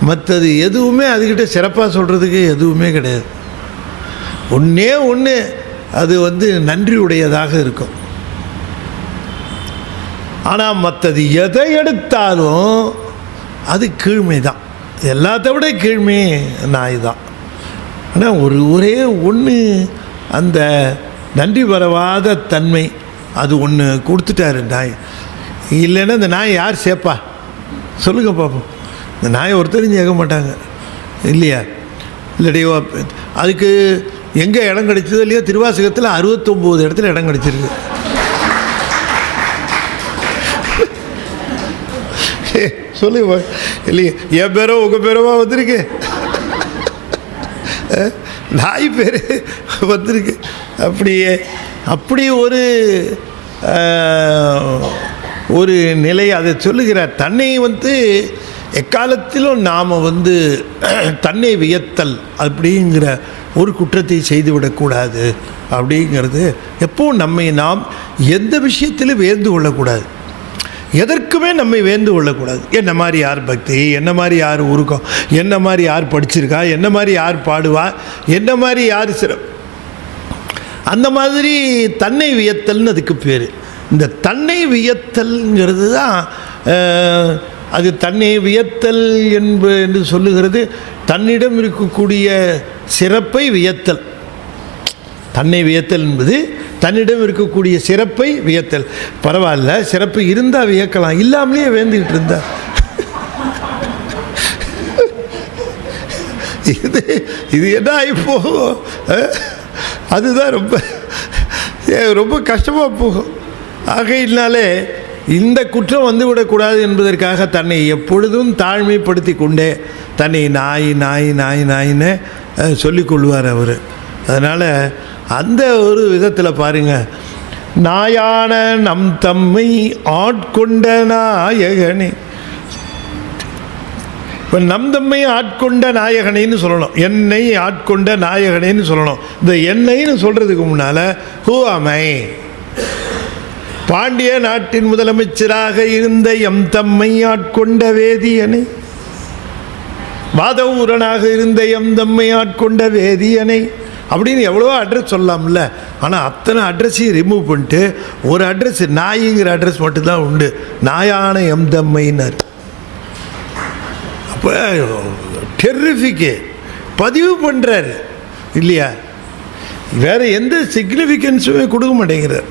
மற்றது எதுவுமே அதுக்கிட்ட சிறப்பாக சொல்கிறதுக்கு எதுவுமே கிடையாது. ஒன்றே ஒன்று, அது நன்றியுடையதாக இருக்கும். ஆனால் மற்றது எதை எடுத்தாலும் அது கீழ்மை தான். எல்லாத்த விட கீழ்மை நாய் தான். ஆனால் ஒரே ஒன்று, அந்த நன்றி பரவாத தன்மை, அது ஒன்று கொடுத்துட்டாரு நாய். இல்லைன்னா இந்த நாய் யார் சேர்ப்பா சொல்லுங்க பார்ப்போம். இந்த நாயை ஒருத்தரும் கேட்க மாட்டாங்க இல்லையா? இல்லாட்டி அதுக்கு எங்கே இடம் கிடைச்சதோ இல்லையோ, திருவாசகத்தில் 69 இடத்துல இடம் கிடைச்சிருக்கு. சொல்லுங்க இல்லையா? என் பேரோ உங்கள் பேரோவா வந்திருக்கு, நாய் பேர் வந்திருக்கு. அப்படியே அப்படி ஒரு நிலை அதை சொல்லுகிறார். தன்னை எக்காலத்திலும் நாம் தன்னை வியத்தல் அப்படிங்கிற ஒரு குற்றத்தை செய்துவிடக்கூடாது. அப்படிங்கிறது எப்போவும் நாம் எந்த விஷயத்திலும் வேந்து கொள்ளக்கூடாது. எதற்குமே நம்மை வேந்து கொள்ளக்கூடாது. என்ன மாதிரி யார் பக்தி, என்ன மாதிரி யார் உருக்கம், என்ன மாதிரி யார் படிச்சிருக்கா, என்ன மாதிரி யார் பாடுவா, என்ன மாதிரி யார் சிறப்பு, அந்த மாதிரி தன்னை வியத்தல்னு அதுக்கு பேர். இந்த தன்னை வியத்தல்ங்கிறது தான் அது தன்னை வியத்தல் என்று சொல்லுகிறது. தன்னிடம் இருக்கக்கூடிய சிறப்பை வியத்தல். தன்னை வியத்தல் என்பது தன்னிடம் இருக்கக்கூடிய சிறப்பை வியத்தல். பரவாயில்ல, சிறப்பு இருந்தால் வியக்கலாம், இல்லாமலேயே வேந்துக்கிட்டு இருந்தார். இது என்ன ஆகி போகும்? அதுதான் ரொம்ப கஷ்டமாக போகும். ஆகையினாலே இந்த குற்றம் வந்து விடக்கூடாது என்பதற்காக தன்னை எப்பொழுதும் தாழ்மைப்படுத்தி கொண்டே தன்னை நாய் நாய் நாய் நாயின்னு சொல்லிக்கொள்வார் அவர். அதனால் அந்த ஒரு விதத்தில் பாருங்கள், நாயான நம் தம்மை ஆட்கொண்ட நாயகனே. இப்போ நம் தம்மை ஆட்கொண்ட நாயகனைன்னு சொல்லணும், என்னை ஆட்கொண்ட நாயகனேன்னு சொல்லணும். இந்த என்னைன்னு சொல்கிறதுக்கு முன்னால் ஹூ அமை, பாண்டிய நாட்டின் முதலமைச்சராக இருந்த எம் தம்மை ஆட்கொண்ட வேதியனை, வாதவூரனாக இருந்த எம் தம்மை ஆட்கொண்ட வேதியனை அப்படின்னு எவ்வளோ அட்ரஸ் சொல்லலாம்ல. ஆனால் அத்தனை அட்ரஸையும் ரிமூவ் பண்ணிட்டு ஒரு அட்ரஸ், நாய்ங்கிற அட்ரஸ் மட்டும்தான் உண்டு. நாயான எம் தம்மைன்னார். அப்போ டெர்ரிஃபிக்கு பதிவு பண்ணுறாரு இல்லையா, வேறு எந்த சிக்னிஃபிகன்ஸுமே கொடுக்க மாட்டேங்கிறார்.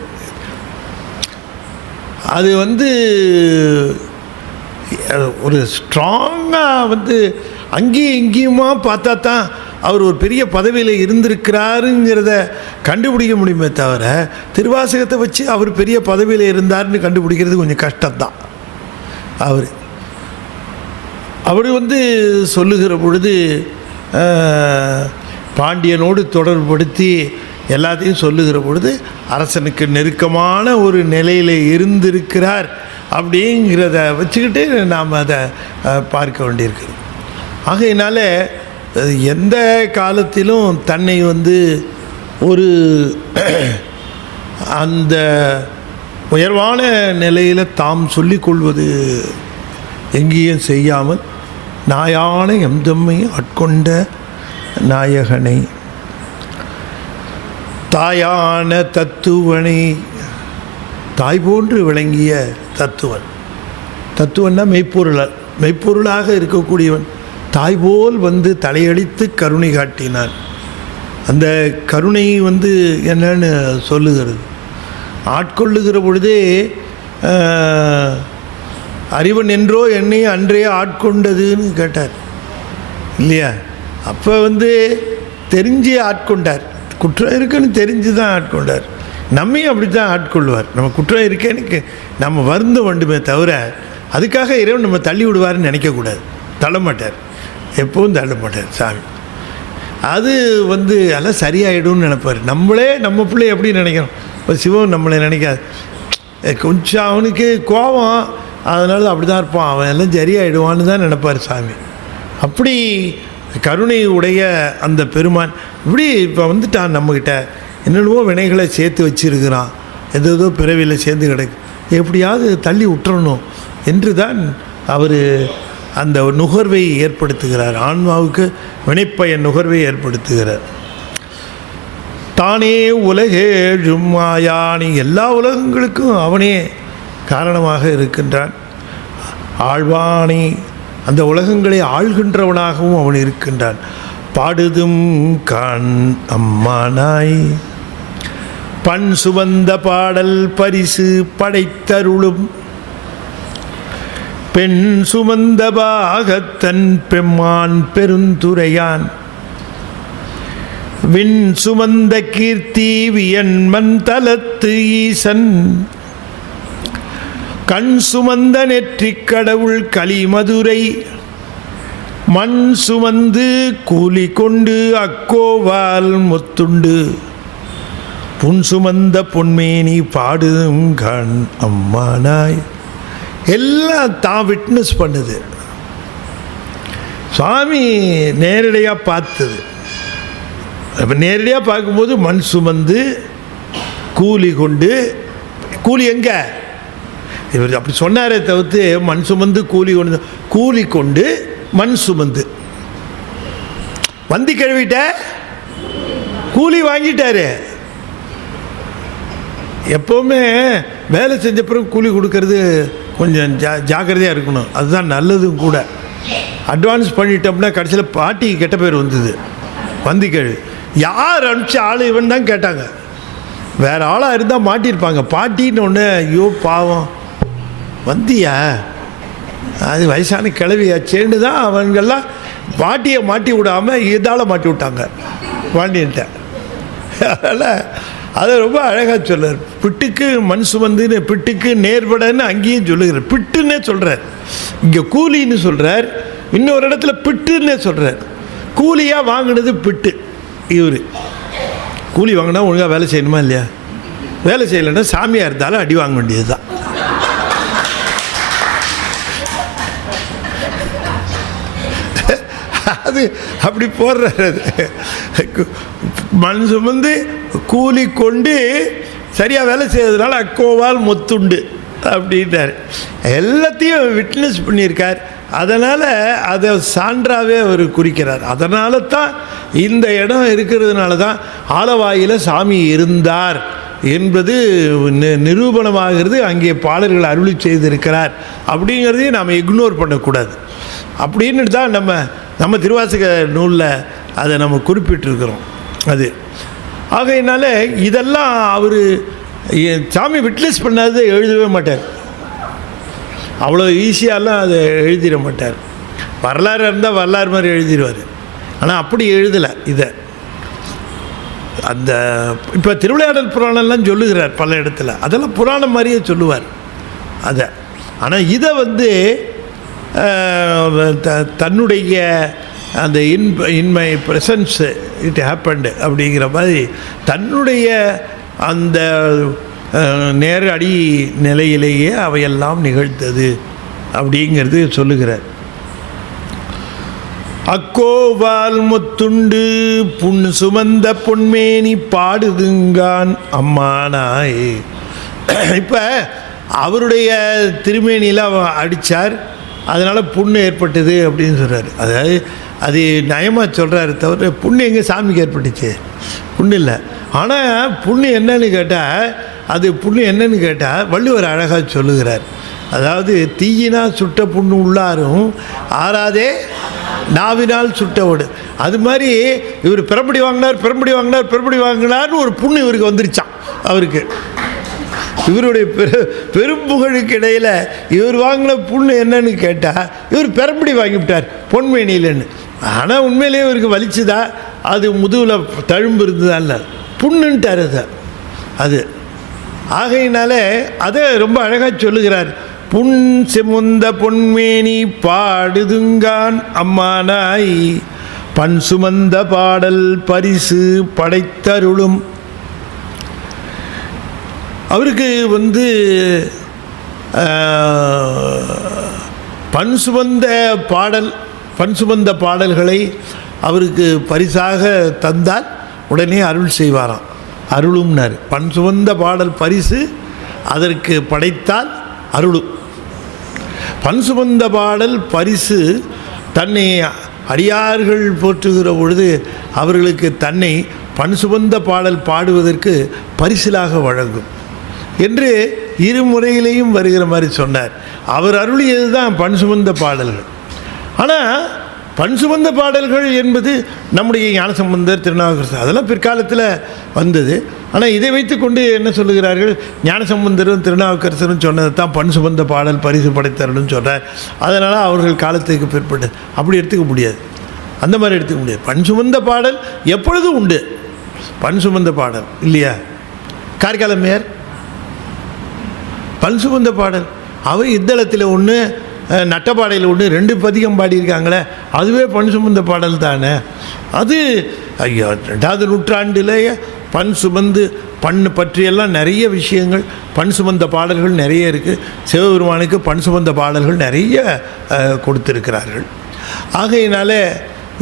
அது ஒரு ஸ்ட்ராங்காக அங்கேயும் இங்கேயுமா பார்த்தா தான் அவர் ஒரு பெரிய பதவியில் இருந்திருக்கிறாருங்கிறத கண்டுபிடிக்க முடியுமே தவிர, திருவாசகத்தை வச்சு அவர் பெரிய பதவியில் இருந்தார்னு கண்டுபிடிக்கிறது கொஞ்சம் கஷ்டம்தான். அவர் சொல்லுகிற பொழுது பாண்டியனோடு தொடர்புபடுத்தி எல்லாத்தையும் சொல்லுகிற பொழுது அரசனுக்கு நெருக்கமான ஒரு நிலையில் இருந்திருக்கிறார் அப்படிங்கிறத வச்சுக்கிட்டு நாம் அதை பார்க்க வேண்டியிருக்கு. ஆகையினால எந்த காலத்திலும் தன்னை ஒரு அந்த உயர்வான நிலையில் தாம் சொல்லிக்கொள்வது எங்கேயும் செய்யாமல், நாயான எம்தம்மை ஆட்கொண்ட நாயகனை, தாயான தத்துவனை, தாய் போன்று விளங்கிய தத்துவன். தத்துவன்னா மெய்ப்பொருளாக இருக்கக்கூடியவன். தாய் போல் தலையளித்து கருணை காட்டினான். அந்த கருணை என்னன்னு சொல்லுகிறது, ஆட்கொள்ளுகிற பொழுதே அறிவன் என்றோ என்னை அன்றே ஆட்கொண்டதுன்னு கேட்டார் இல்லையா. அப்போ தெரிஞ்சு ஆட்கொண்டார், குற்றம் இருக்குன்னு தெரிஞ்சு தான் ஆட்கொண்டார். நம்மையும் அப்படி தான் ஆட்கொள்வார். நம்ம குற்றம் இருக்கேன்னு நம்ம வருந்த வேண்டுமே தவிர அதுக்காக இறைவன் நம்ம தள்ளி விடுவார்னு நினைக்கக்கூடாது. தள்ளமாட்டார், எப்பவும் தள்ள மாட்டார் சாமி. அது எல்லாம் சரியாயிடும்னு நினைப்பார். நம்மளே நம்ம பிள்ளை எப்படி நினைக்கிறோம், இப்போ சிவன் நம்மளை நினைக்காது. கொஞ்சம் அவனுக்கு கோபம், அதனால அப்படி தான் இருப்பான், அவன் எல்லாம் சரியாயிடுவான்னு தான் நினைப்பார் சாமி. அப்படி கருணை உடைய அந்த பெருமான் இப்படி இப்போ வந்துட்டான் நம்மக்கிட்ட. என்னென்னவோ வினைகளை சேர்த்து வச்சிருக்கிறான், ஏதோ பிறவியில் சேர்ந்து கிடக்கு, எப்படியாவது தள்ளி விட்டுறணும் என்று தான் அவர் அந்த நுகர்வை ஏற்படுத்துகிறார். ஆன்மாவுக்கு வினைப்பயன் நுகர்வை ஏற்படுத்துகிறார். தானே உலகேழும் மாயானி, எல்லா உலகங்களுக்கும் அவனே காரணமாக இருக்கின்றான். ஆழ்வானி, அந்த உலகங்களை ஆள்கின்றவனாகவும் அவன் இருக்கின்றான். பாடுதும் கான் அம்மானாய், பண் சுமந்த பாடல் பரிசு படைத்தருளும் பெண் சுமந்த பாகத்தன் பெம்மான் பெருந்துரையான், விண் சுமந்த கீர்த்தி வியன்மன் தலத்து ஈசன், கண் சுமந்த நெற்றிக் கடவுள் கலிமதுரை, மண் சுமந்து கூலி கொண்டு அக்கோவால் முத்துண்டு, புன் சுமந்த பொன்மேனி பாடுதும் கண் அம்மானாய். எல்லாம் தான் விட்னஸ் பண்ணுது, சுவாமி நேரடியாக பார்த்தது. அப்போ நேரடியாக பார்க்கும்போது மண் சுமந்து கூலி கொண்டு, கூலி எங்கே இவர் அப்படி சொன்னாரே தவிர்த்து மண் சுமந்து கூலி கொண்டு, கூலி கொண்டு மண் சுமந்து வந்தி கழுவிட்ட கூலி வாங்கிட்டாரு. எப்போவுமே வேலை செஞ்ச பிறகு கூலி கொடுக்கறது கொஞ்சம் ஜாக்கிரதையாக இருக்கணும், அதுதான் நல்லதும் கூட. அட்வான்ஸ் பண்ணிட்டோம்னா கடைசியில் பாட்டிக்கு கெட்ட பேர் வந்தது. வந்தி கழுவி யார் அனுப்பிச்ச ஆள் இவன் தான் கேட்டாங்க. வேறு ஆளாக இருந்தால் மாட்டியிருப்பாங்க. பாட்டின்னு ஒன்று, ஐயோ பாவம் வந்தியா, அது வயசான கிளவியாச்சேன்னு தான் அவங்கெல்லாம் பாட்டியை மாட்டி விடாமல் இதால் மாட்டி விட்டாங்க பாண்டியன்ட்ட. அதனால் அதை ரொம்ப அழகாக சொல்கிறார். பிட்டுக்கு மண் சுமந்துன்னு, பிட்டுக்கு நேர்படன்னு அங்கேயும் சொல்லுகிறார். பிட்டுன்னே சொல்கிறார். இங்கே கூலின்னு சொல்கிறார், இன்னொரு இடத்துல பிட்டுன்னே சொல்கிறார். கூலியாக வாங்கினது பிட்டு. இவர் கூலி வாங்கினா ஒழுங்காக வேலை செய்யணுமா இல்லையா? வேலை செய்யலைன்னா சாமியாக இருந்தாலும் அடி வாங்க வேண்டியது தான். அது அப்படி போடுறாரு. மண் சுமந்து கூலி கொண்டு சரியாக வேலை செய்யறதுனால அக்கோவால் மொத்துண்டு அப்படின்றார். எல்லாத்தையும் விட்னஸ் பண்ணியிருக்கார். அதனால் அதை சான்றாகவே அவர் குறிக்கிறார். அதனால தான் இந்த இடம் இருக்கிறதுனால தான் ஆலவாயில் சாமி இருந்தார் என்பது நிரூபணமாகிறது. அங்கே பாடல்கள் அருளி செய்திருக்கிறார் அப்படிங்கிறதையும் நாம் இக்னோர் பண்ணக்கூடாது. அப்படின்னு தான் நம்ம திருவாசக நூலில் அதை நம்ம குறிப்பிட்டிருக்கிறோம். அது ஆகையினால இதெல்லாம் அவர் சாமி விட்னஸ் பண்ணாததை எழுதவே மாட்டார். அவ்வளோ ஈஸியாலாம் அதை எழுதிட மாட்டார். வரலாறு இருந்தால் வரலாறு மாதிரி எழுதிடுவார். ஆனால் அப்படி எழுதலை இதை. அந்த இப்போ திருவிளையாடல் புராணம்லாம் சொல்லுகிறார் பல இடத்துல, அதெல்லாம் புராணம் மாதிரியே சொல்லுவார் அதை. ஆனால் இதை தன்னுடைய அந்த இன்மை ப்ரெசன்ஸ் இட் ஹேப்பன்டு அப்படிங்கிற மாதிரி தன்னுடைய அந்த நேரடி நிலையிலேயே அவையெல்லாம் நிகழ்த்தது அப்படிங்கிறது சொல்லுகிறார். அக்கோவால் முத்துண்டு புண் சுமந்த பொன்மேனி பாடுதுங்கான் அம்மானாய். இப்போ அவருடைய திருமேனியில் அடித்தார், அதனால் புண்ணு ஏற்பட்டது அப்படின்னு சொல்கிறார். அதாவது அது நயமாக சொல்கிறாரு தவிர புண்ணு எங்கே சாமிக்கு ஏற்பட்டுச்சு? புண்ணு இல்லை. ஆனால் புண்ணு என்னன்னு கேட்டால், அது புண்ணு என்னன்னு கேட்டால் வள்ளுவர் அழகாக சொல்லுகிறார். அதாவது தீயினா சுட்ட புண்ணு உள்ளாரும் ஆறாதே நாவினால் சுட்டவோடு. அது மாதிரி இவர் பிறப்படி வாங்கினார்னு ஒரு புண்ணு இவருக்கு வந்துருச்சான். அவருக்கு இவருடைய பெரும்புகழுக்கு இடையில் இவர் வாங்கின புண்ணு என்னன்னு கேட்டால் இவர் பிறப்படி வாங்கிவிட்டார் பொன்மேனியிலன்னு. ஆனால் உண்மையிலேயே இவருக்கு வலிச்சுதா? அது முதுகில் தழும்பு இருந்ததா? இல்லை, புண்ணுன்ட்டார் அது. ஆகையினால அதை ரொம்ப அழகாக சொல்லுகிறார். புன் செமுந்த பொன்மேனி பாடுதுங்கான் அம்மானாய் பண் சுமந்த பாடல் பரிசு படைத்தருளும். அவருக்கு பண் சுமந்த பாடல்களை அவருக்கு பரிசாக தந்தால் உடனே அருள் செய்வாராம். அருளும்னார். பண் சுமந்த பாடல் பரிசு, அதற்கு படைத்தால் அருளும். பண் சுமந்த பாடல் பரிசு தன்னை அடியார்கள் போற்றுகிற பொழுது அவர்களுக்கு தன்னை பண் சுமந்த பாடல் பாடுவதற்கு பரிசிலாக வழங்கும் என்று இருமுறையிலையும் வருகிற மாதிரி சொன்னார். அவர் அருளியது தான் பண் சுமந்த பாடல்கள். ஆனால் பண் சுமந்த பாடல்கள் என்பது நம்முடைய ஞானசம்பந்தர், திருநாவுக்கரசர் அதெல்லாம் பிற்காலத்தில் வந்தது. ஆனால் இதை வைத்து கொண்டு என்ன சொல்லுகிறார்கள்? ஞானசம்பந்தரும் திருநாவுக்கரசரும் சொன்னது தான் பண் சுமந்த பாடல் பரிசு படைத்தருன்னு சொல்கிறார். அதனால் அவர்கள் காலத்துக்கு பிற்பட்டு அப்படி எடுத்துக்க முடியாது. அந்த மாதிரி எடுத்துக்க முடியாது. பண் சுமந்த பாடல் எப்பொழுதும் உண்டு. பண் சுமந்த பாடல் இல்லையா? கார்காலமையார் பண் சுமந்த பாடல், அவர் இத்தலத்தில் ஒன்று, நட்டப்பாடையில் ஒன்று, 2 பதிகம் பாடியிருக்காங்களே, அதுவே பண் சுமந்த பாடல் தானே. அது ஐயோ 2வது நூற்றாண்டிலேயே பண் சுமந்து பண்ணு பற்றியெல்லாம் நிறைய விஷயங்கள், பண் சுமந்த பாடல்கள் நிறைய இருக்குது. சிவபெருமானுக்கு பண் சுமந்த பாடல்கள் நிறைய கொடுத்திருக்கிறார்கள். ஆகையினால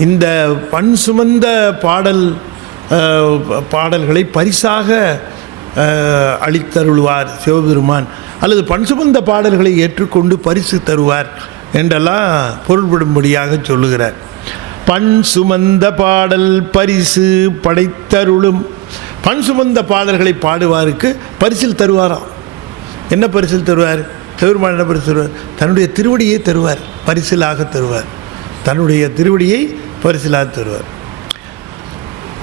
இந்த பண் சுமந்த பாடல்களை பரிசாக அளித்தருள்வார் சிவபெருமான், அல்லது பண் சுமந்த பாடல்களை ஏற்றுக்கொண்டு பரிசு தருவார் என்றெல்லாம் பொருள்படும்படியாக சொல்லுகிறார். பண் சுமந்த பாடல் பரிசு படைத்தருளும். பண் சுமந்த பாடல்களை பாடுவாருக்கு பரிசில் தருவாராம். என்ன பரிசில் தருவார்? சிவபெருமான் என்ன பரிசு தருவார்? தன்னுடைய திருவடியை தருவார், பரிசிலாக தருவார். தன்னுடைய திருவடியை பரிசிலாக தருவார்.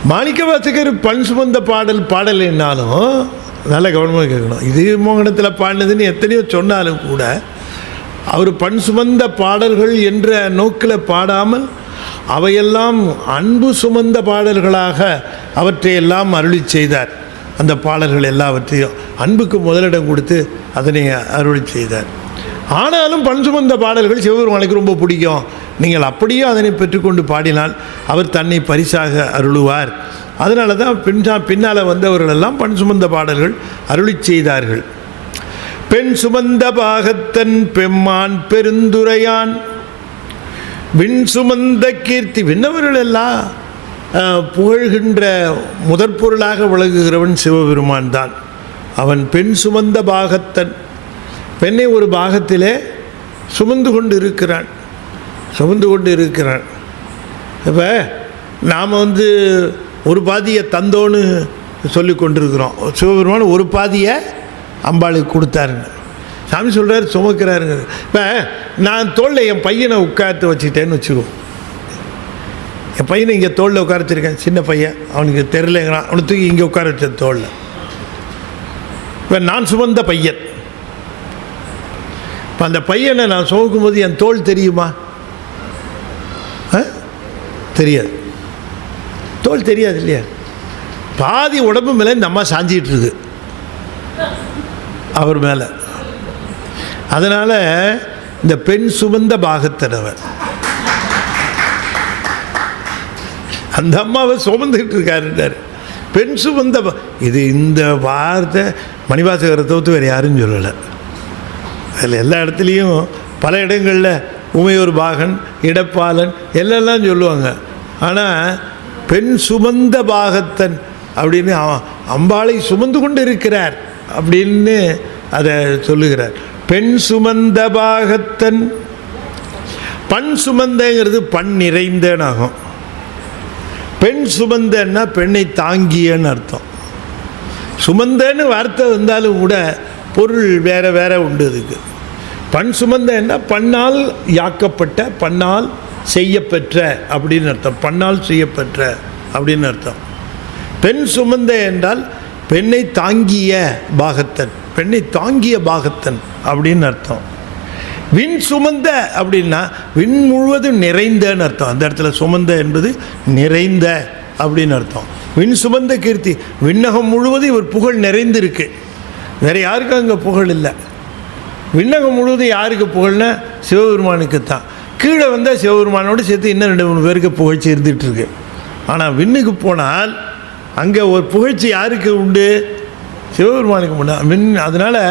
மாணிக்கவாசகர் பண் சுமந்த பாடலைன்னாலும் நல்ல கவனமாக கேட்கணும். இது மோகனத்தில் பாடினதுன்னு எத்தனையோ சொன்னாலும் கூட அவர் பண் சுமந்த பாடல்கள் என்ற நோக்கில் பாடாமல் அவையெல்லாம் அன்பு சுமந்த பாடல்களாக அவற்றையெல்லாம் அருளி செய்தார். அந்த பாடல்கள் எல்லாவற்றையும் அன்புக்கு முதலிடம் கொடுத்து அதனை அருளி செய்தார். ஆனாலும் பண் சுமந்த பாடல்கள் சிவபெருமானுக்கு ரொம்ப பிடிக்கும். நீங்கள் அப்படியே அதனை பெற்றுக்கொண்டு பாடினால் அவர் தன்னை பரிசாக அருளுவார். அதனால தான் பின்னால் வந்தவர்களெல்லாம் பண் சுமந்த பாடல்கள் அருளி செய்தார்கள். பெண் சுமந்த பாகத்தன் பெம்மான் பெருந்துரையான் விண் சுமந்த கீர்த்தி. விண்ணவர்கள் எல்லாம் புகழ்கின்ற முதற்பொருளாக விளங்குகிறவன் சிவபெருமான் தான். அவன் பெண் சுமந்த பாகத்தன், பெண்ணை ஒரு பாகத்திலே சுமந்து கொண்டு இருக்கிறான். இப்போ நாம் ஒரு பாதியை தந்தோன்னு சொல்லி கொண்டிருக்கிறோம். சிவபெருமான் ஒரு பாதியை அம்பாளுக்கு கொடுத்தாருங்க. சாமி சொல்கிறாரு சுமக்கிறாருங்க. இப்போ நான் தோளில் என் பையனை உட்காந்து வச்சுக்கிட்டேன்னு வச்சுக்குவோம். என் பையனை இங்கே தோளில் உட்கார வச்சுருக்கேன். சின்ன பையன், அவனுக்கு தெரிலங்கிறான். அவனை தூக்கி இங்கே உட்கார வச்சேன் தோளில். இப்போ நான் சுமந்த பையன். இப்போ அந்த பையனை நான் சுமக்கும் போது என் தோல் தெரியுமா? தெரியாது. தோல் தெரியாது இல்லையா? பாதி உடம்பு மேலே இந்த அம்மா சாஞ்சிகிட்டு இருக்கு அவர் மேலே. அதனால் இந்த பெண் சுமந்த பாகத்தனவர் அந்த அம்மாவை சுமந்துக்கிட்டு இருக்காருன்றார். பெண் சுமந்த இந்த வார்த்தை மணிவாசகரை தவிர்த்து வேறு யாரும் சொல்லலை. அதில் எல்லா இடத்துலையும் பல இடங்களில் உமையொரு பாகன், இடப்பாலன் எல்லாம் சொல்லுவாங்க. ஆனால் பெண் சுமந்த பாகத்தன் அப்படின்னு அம்பாளை சுமந்து கொண்டு இருக்கிறார் அப்படின்னு அதை சொல்லுகிறார். பெண் சுமந்த பாகத்தன். பண் சுமந்தங்கிறது பண் நிறைந்தன்னு ஆகும். பெண் சுமந்தன்னா பெண்ணை தாங்கியன்னு அர்த்தம். சுமந்தன்னு வார்த்தை வந்தாலும் கூட பொருள் வேற வேற உண்டு அதுக்கு. பண் சுமந்தன்னா பண்ணால் யாக்கப்பட்ட, பண்ணால் செய்யப்பெற்ற அப்படின்னு அர்த்தம். பண்ணால் செய்யப்பெற்ற அப்படின்னு அர்த்தம். பெண் சுமந்த என்றால் பெண்ணை தாங்கிய பாகத்தன், பெண்ணை தாங்கிய பாகத்தன் அப்படின்னு அர்த்தம். விண் சுமந்த அப்படின்னா விண் முழுவதும் நிறைந்தன்னு அர்த்தம். அந்த இடத்துல சுமந்த என்பது நிறைந்த அப்படின்னு அர்த்தம். விண் சுமந்த கீர்த்தி, விண்ணகம் முழுவதும் இவர் புகழ் நிறைந்திருக்கு. வேறு யாருக்கும் அங்கே புகழ் இல்லை. விண்ணகம் முழுவதும் யாருக்கு புகழ்னா சிவபெருமானுக்கு தான். கீழே வந்தால் சிவபெருமானோடு சேர்த்து இன்னும் 2-3 பேருக்கு புகழ்ச்சி இருந்துகிட்ருக்கு. ஆனால் விண்ணுக்கு போனால் அங்கே ஒரு புகழ்ச்சி யாருக்கு உண்டு? சிவபெருமானுக்கு உண்டு. அதனால்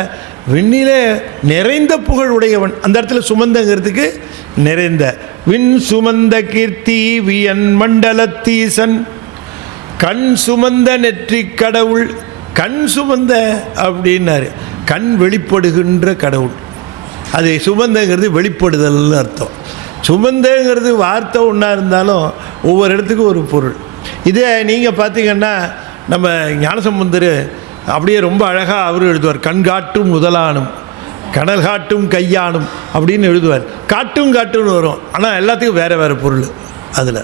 விண்ணிலே நிறைந்த புகழ் உடையவன். அந்த இடத்துல சுமந்தங்கிறதுக்கு நிறைந்த. விண் சுமந்த கீர்த்தி வியன் மண்டலத்தீசன் கண் சுமந்த நெற்றி கடவுள். கண் சுமந்த அப்படின்னாரு, கண் வெளிப்படுகின்ற கடவுள். அது சுமந்தங்கிறது வெளிப்படுதல்னு அர்த்தம். சுமந்தங்கிறது வார்த்தை ஒன்றா இருந்தாலும் ஒவ்வொரு இடத்துக்கும் ஒரு பொருள். இதே நீங்கள் பார்த்தீங்கன்னா நம்ம ஞானசம்பந்தர் அப்படியே ரொம்ப அழகாக அவர் எழுதுவார். கண்காட்டும் முதலானும் கடல் காட்டும் கையானும் அப்படின்னு எழுதுவார். காட்டும் காட்டும்னு வரும், ஆனால் எல்லாத்துக்கும் வேறு வேறு பொருள் அதில்.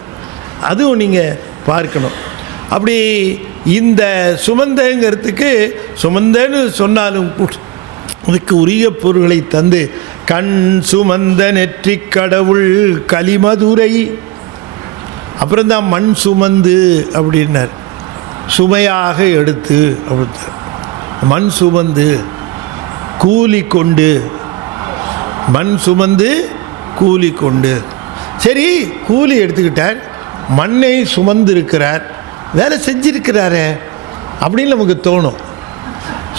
அதுவும் நீங்கள் பார்க்கணும். அப்படி இந்த சுமந்தங்கிறதுக்கு சுமந்தன்னு சொன்னாலும் அதுக்கு உரிய பொருள்களை தந்து கண் சுமந்த நெற்றி கடவுள் கலிமதுரை. அப்புறம்தான் மண் சுமந்து அப்படின்னார், சுமையாக எடுத்து அப்படின்னார். மண் சுமந்து கூலி கொண்டு, மண் சுமந்து கூலி கொண்டு. சரி, கூலி எடுத்துக்கிட்டார், மண்ணை சுமந்து இருக்கிறார், வேலை செஞ்சிருக்கிறாரே அப்படின்னு நமக்கு தோணும்.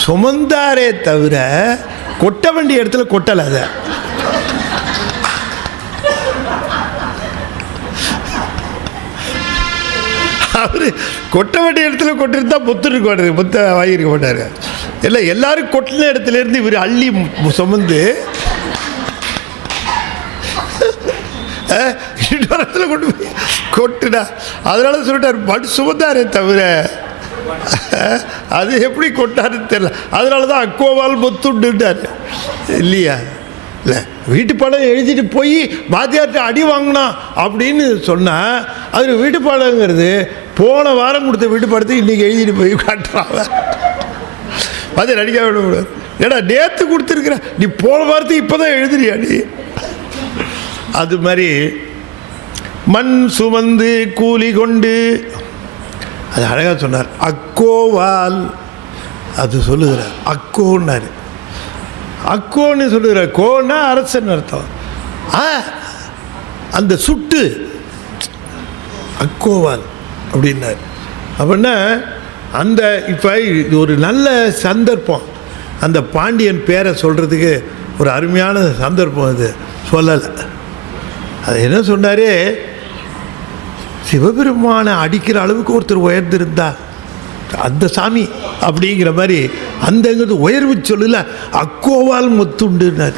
சுமந்தாரே தவிர கொட்ட வேண்டிய இடத்துல கொட்டலை. அதை அவர் கொட்ட வேண்டிய இடத்துல கொட்டிருந்தா முத்துருக்கு மாட்டாரு, முத்த வாங்கியிருக்க மாட்டார். இல்லை, எல்லாரும் கொட்டின இடத்துலேருந்து இவர் அள்ளி சுமந்து இன்னொரு இடத்துல கொண்டு போய் கொட்டுடா. அதனால சொல்லிட்டார் மண் சுமந்தாரே தவிர அது எப்படி கொட்டாருன்னு தெரியல. அதனால தான் அக்கோவால் முத்துண்டுட்டார் இல்லையா? இல்லை வீட்டு பாடம் எழுதிட்டு போய் வாத்தியார்ட்ட அடி வாங்கினான் அப்படின்னு சொன்னால் அது வீட்டு பாடங்கிறது போன வாரம் கொடுத்த வீட்டு பாடத்தை இன்றைக்கி எழுதிட்டு போய் காட்டுறாங்க. வாத்தியார் அடிக்க விடக்கூடாது. ஏடா நேற்று கொடுத்துருக்குற, நீ போன வாரத்துக்கு இப்போ தான் எழுதுறியா நீ? அது மாதிரி மண் சுமந்து கூலி கொண்டு, அது அழகாக சொன்னார். அக்கோவால் அது சொல்லுகிறார். அக்கோன்னாரு. அக்கோன்னு சொல்லுகிறார். கோன்னா அரசன் அர்த்தம். அந்த சுட்டு அக்கோவால் அப்படின்னார். அப்படின்னா அந்த இப்போ ஒரு நல்ல சந்தர்ப்பம், அந்த பாண்டியன் பேரை சொல்கிறதுக்கு ஒரு அருமையான சந்தர்ப்பம். அது சொல்லலை. அது என்ன சொன்னார், சிவபெருமானை அடிக்கிற அளவுக்கு ஒருத்தர் உயர்ந்திருந்தா அந்த சாமி அப்படிங்கிற மாதிரி அந்தங்கிறது உயர்வு சொல்லல. அக்கோவால் மொத்துண்டுனார்.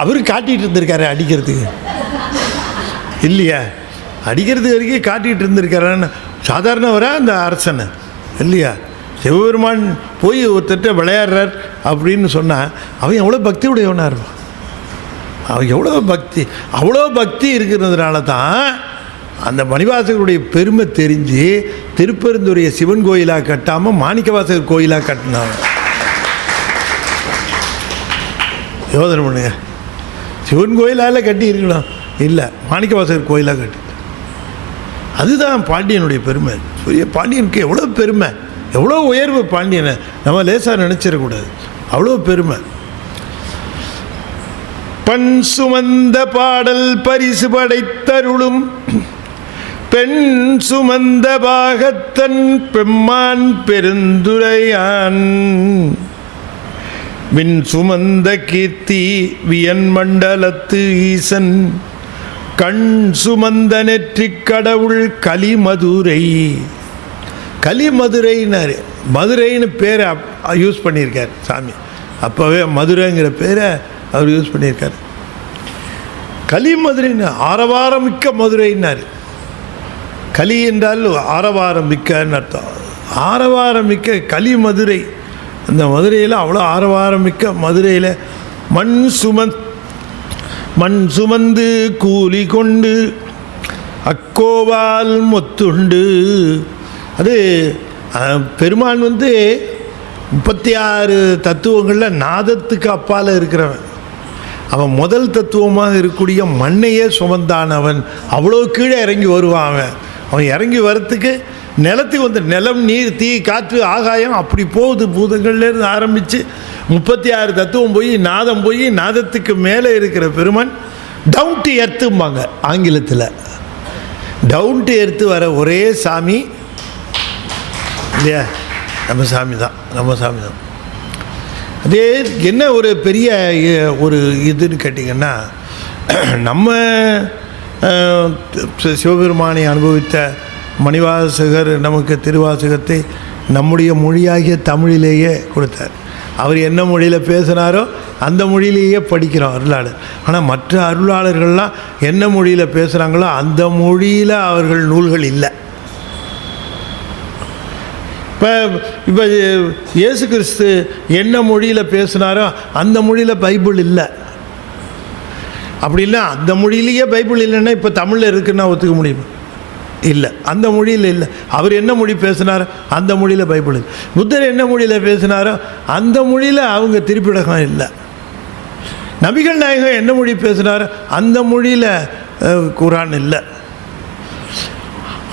அவர் காட்டிகிட்டு இருந்திருக்காரு அடிக்கிறதுக்கு இல்லையா? அடிக்கிறது வரைக்கும் காட்டிகிட்டு இருந்திருக்காரான்னு சாதாரணவராக அந்த அரசனை இல்லையா? சிவபெருமான் போய் ஒருத்தட்ட விளையாடுறார் அப்படின்னு சொன்னால் அவன் எவ்வளோ பக்தி உடையவனாக இருப்பான். அவன் அவ்வளோ பக்தி இருக்கிறதுனால தான் அந்த மணிவாசகருடைய பெருமை தெரிஞ்சு திருப்பெருந்துறையை சிவன் கோயிலாக கட்டாமல் மாணிக்கவாசகர் கோயிலாக கட்டினாங்க. யோசனை பண்ணுங்க. சிவன் கோயிலால் கட்டி இருக்கணும், இல்லை மாணிக்கவாசகர் கோயிலாக கட்டி. அதுதான் பாண்டியனுடைய பெருமை. பாண்டியனுக்கு எவ்வளோ பெருமை, எவ்வளோ உயர்வு. பாண்டியனை நம்ம லேசாக நினச்சிடக்கூடாது, அவ்வளோ பெருமை. பண் சுமந்த பாடல் பரிசு படைத்தருளும் பெண் சுமந்த பாகத்தன் பெம்மான் பெருந்துரையான் வின் சுமந்த கீர்த்தி வியன் மண்டலத்து ஈசன் கண் சுமந்த நெற்றிக் கடவுள் கலிமதுரை. கலிமதுரைன்னாரு. மதுரைன்னு பேரை யூஸ் பண்ணியிருக்கார் சாமி. அப்போவே மதுரைங்கிற பேரை அவர் யூஸ் பண்ணியிருக்கார். கலிமதுரைன்னு ஆரவாரமிக்க மதுரைன்னார். கலி என்றால் ஆரவாரமிக்கன்னு அர்த்தம். ஆரவாரமிக்க கலிமதுரை. அந்த மதுரையில் அவ்வளோ ஆரவாரமிக்க மதுரையில் மண் சுமந்து கூலி கொண்டு அக்கோவால் மொத்துண்டு. அது பெருமான் 36 தத்துவங்களில் நாதத்துக்கு அப்பால் இருக்கிறவன். அவன் முதல் தத்துவமாக இருக்கக்கூடிய மண்ணையே சுமந்தானவன். அவ்வளோ கீழே இறங்கி வருவான். அவன் இறங்கி வரத்துக்கு நிலத்துக்கு நிலம், நீர், தீ, காற்று, ஆகாயம் அப்படி போகுது. பூதங்கள்லேருந்து ஆரம்பித்து 36 தத்துவம் போய் நாதம் போய் நாதத்துக்கு மேலே இருக்கிற பெருமான் டவுன் டு எர்த்தும்பாங்க ஆங்கிலத்தில். டவுன் டு எர்த்து வர ஒரே சாமி இல்லையா? நம்ம சாமி தான். அதே என்ன ஒரு பெரிய ஒரு இதுன்னு கேட்டிங்கன்னா, நம்ம சிவபெருமானை அனுபவித்த மணிவாசகர் நமக்கு திருவாசகத்தை நம்முடைய மொழியாகிய தமிழிலேயே கொடுத்தார். அவர் என்ன மொழியில் பேசினாரோ அந்த மொழியிலேயே படிக்கிறோம் அருளாளர். ஆனால் மற்ற அருளாளர்கள்லாம் என்ன மொழியில் பேசுகிறாங்களோ அந்த மொழியில் அவர்கள் நூல்கள் இல்லை. இப்போ இயேசு கிறிஸ்து என்ன மொழியில் பேசினாரோ அந்த மொழியில் பைபிள் இல்லை. அப்படி இல்லை, அந்த மொழியிலேயே பைபிள் இல்லைன்னா இப்போ தமிழில் இருக்குன்னா ஒத்துக்க முடியுமா? இல்லை, அந்த மொழியில் இல்லை. அவர் என்ன மொழி பேசினாரோ அந்த மொழியில் பைபிள் இல்லை. புத்தர் என்ன மொழியில் பேசினாரோ அந்த மொழியில் அவங்க திருப்பிடகம் இல்லை. நபிகள் நாயகம் என்ன மொழி பேசினாரோ அந்த மொழியில் குரான் இல்லை.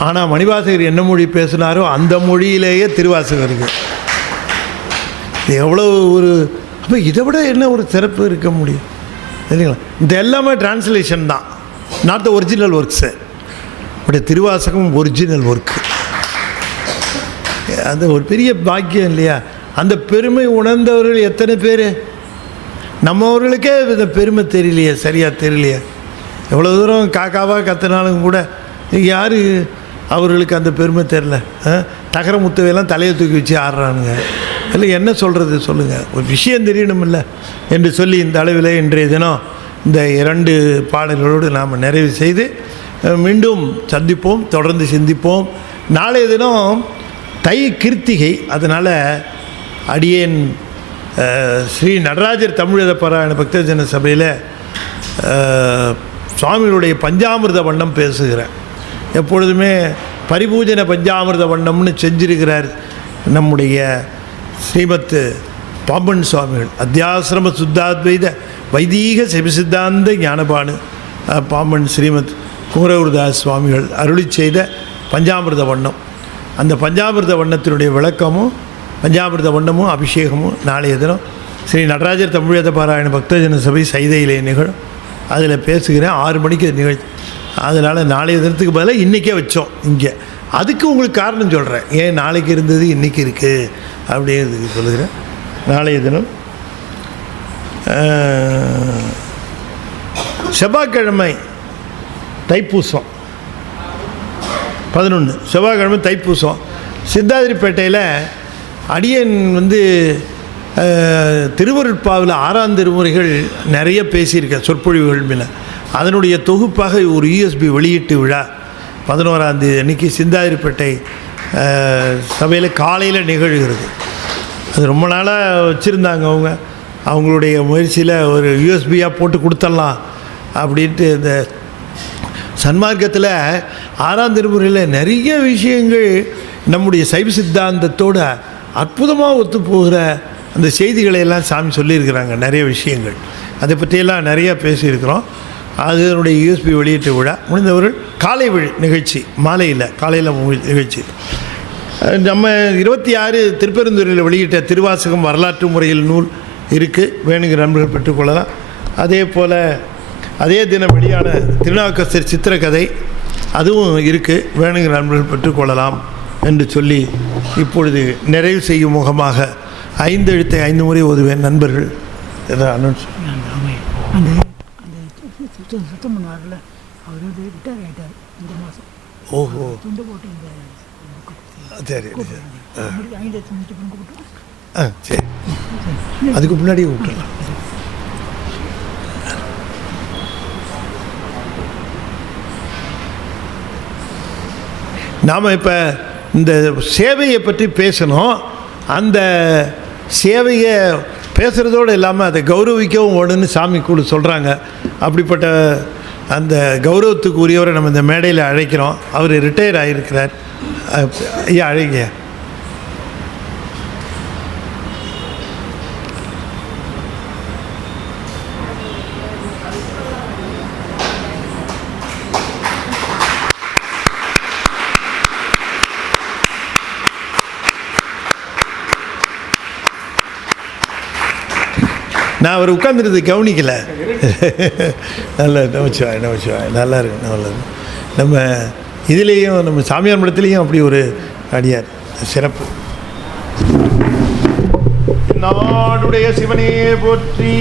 ஆனால் மணிவாசகர் என்ன மொழி பேசினாரோ அந்த மொழியிலேயே திருவாசகருக்கு. எவ்வளோ ஒரு அப்போ இதை விட என்ன ஒரு சிறப்பு இருக்க முடியும் சரிங்களா? இந்த எல்லாமே டிரான்ஸ்லேஷன் தான், not the original works. But Thiruvasagam original work. அது ஒரு பெரிய பாக்கியம் இல்லையா? அந்த பெருமை உணர்ந்தவர்கள் எத்தனை பேர்? நம்மவர்களுக்கே இந்த பெருமை தெரியலையே, சரியாக தெரியலையே. எவ்வளோ தூரம் காக்காவாக கற்றுனாலும் கூட யார் அவர்களுக்கு அந்த பெருமை தெரில. தகர முத்தவையெல்லாம் தலையை தூக்கி வச்சு ஆடுறானுங்க. இல்லை என்ன சொல்கிறது சொல்லுங்கள், ஒரு விஷயம் தெரியணுமில்ல என்று சொல்லி இந்த அளவில் இன்றைய தினம் இந்த 2 பாடல்களோடு நாம் நிறைவு செய்து மீண்டும் சந்திப்போம், தொடர்ந்து சிந்திப்போம். நாளைய தினம் தை கிருத்திகை, அதனால் அடியேன் ஸ்ரீ நடராஜர் தமிழக பாராயண பக்தஜன சபையில் சுவாமிகளுடைய பஞ்சாமிர்த வண்ணம் பேசுகிறேன். எப்பொழுதுமே பரிபூஜன பஞ்சாமிர்த வண்ணம்னு செஞ்சிருக்கிறார் நம்முடைய ஸ்ரீமத் பாம்பன் சுவாமிகள். அத்தியாசிரம சுத்தாத்வைத வைதீக சிவசித்தாந்த ஞானபானு பாம்பன் ஸ்ரீமத் குமரகுருதாஸ் சுவாமிகள் அருளி செய்த பஞ்சாமிர்த வண்ணம். அந்த பஞ்சாமிர்த வண்ணத்தினுடைய விளக்கமும் பஞ்சாமிர்த வண்ணமும் அபிஷேகமும் நாளைய தினம் ஸ்ரீ நடராஜர் தமிழக பாராயண பக்தஜன சபை சைதையிலே நிகழும். அதில் பேசுகிறேன். 6 மணிக்கு நிகழ்ச்சி. அதனால் நாளைய தினத்துக்கு பதிலாக இன்றைக்கே வச்சோம் இங்கே. அதுக்கு உங்களுக்கு காரணம் சொல்கிறேன், ஏன் நாளைக்கு இருந்தது இன்றைக்கி இருக்குது அப்படிங்கிறதுக்கு சொல்லுகிறேன். நாளைய தினம் செவ்வாய்க்கிழமை தைப்பூசம் 11 செவ்வாய்க்கிழமை தைப்பூசம். சிந்தாதிரிப்பேட்டையில் அடியன் திருவருட்பாவில் 6ஆம் திருமுறைகள் நிறைய பேசியிருக்கேன் சொற்பொழிவுகள் மேலே. அதனுடைய தொகுப்பாக ஒரு USB வெளியீட்டு விழா 11ஆம் தேதி அன்றைக்கி சிந்தாதிரிப்பேட்டை சபையில் காலையில் நிகழ்கிறது. அது ரொம்ப நாளாக வச்சுருந்தாங்க. அவங்களுடைய முயற்சியில் ஒரு USB-யாக போட்டு கொடுத்துடலாம் அப்படின்ட்டு. இந்த சன்மார்க்கத்தில் 6ஆம் திருமுறையில் நிறைய விஷயங்கள் நம்முடைய சைவ சித்தாந்தத்தோடு அற்புதமாக ஒத்து போகிற அந்த செய்திகளை எல்லாம் சாமி சொல்லியிருக்கிறாங்க. நிறைய விஷயங்கள் அதை பற்றியெல்லாம் நிறையா பேசியிருக்கிறோம். அதனுடைய USB வெளியீட்டு விழா முடிந்தவர்கள் காலை நிகழ்ச்சி, மாலையில் காலையில் நிகழ்ச்சி. நம்ம 26 திருப்பெருந்துறையில் வெளியிட்ட திருவாசகம் வரலாற்று முறையில் நூல் இருக்குது, வேணுங்கிற நண்பர்கள் பெற்றுக்கொள்ளலாம். அதே போல் அதே தினம் வெளியான திருநாவுக்கரசர் சித்திரக்கதை அதுவும் இருக்குது, வேணுங்கிற நண்பர்கள் பெற்றுக்கொள்ளலாம் என்று சொல்லி இப்பொழுது நிறைவு செய்யும் முகமாக 5 எழுத்தை 5 முறை ஓதுவேன். நண்பர்கள் ஏதாவது அனௌன்ஸ் சுத்தம் பண்ணுவார்ல, அவர் ரிட்டையர் ஆகிட்டார் இந்த மாதம். ஓஹோ, துண்டு போட்டு இந்த சரி 5 கூப்பிட்டு சரி, அதுக்கு முன்னாடியே விட்டுடலாம். நாம் இப்போ இந்த சேவையை பற்றி பேசணும். அந்த சேவையை பேசுகிறதோடு இல்லாமல் அதை கௌரவிக்கவும் வேணும்னு சாமி கூட சொல்கிறாங்க. அப்படிப்பட்ட அந்த கௌரவத்துக்கு உரியவரை நம்ம இந்த மேடையில் அழைக்கிறோம். அவர் ரிட்டையர் ஆகியிருக்கிறார். ஐயா அழைங்க. நான் அவர் உட்காந்துருது கவனிக்கலை. நல்ல நமச்சிவாய் நல்லா இருக்கு. நல்லது. நம்ம இதுலேயும் நம்ம சாமியார் மடத்துலேயும் அப்படி ஒரு அடியார் சிறப்பு. நாடுடைய சிவனே போற்றி,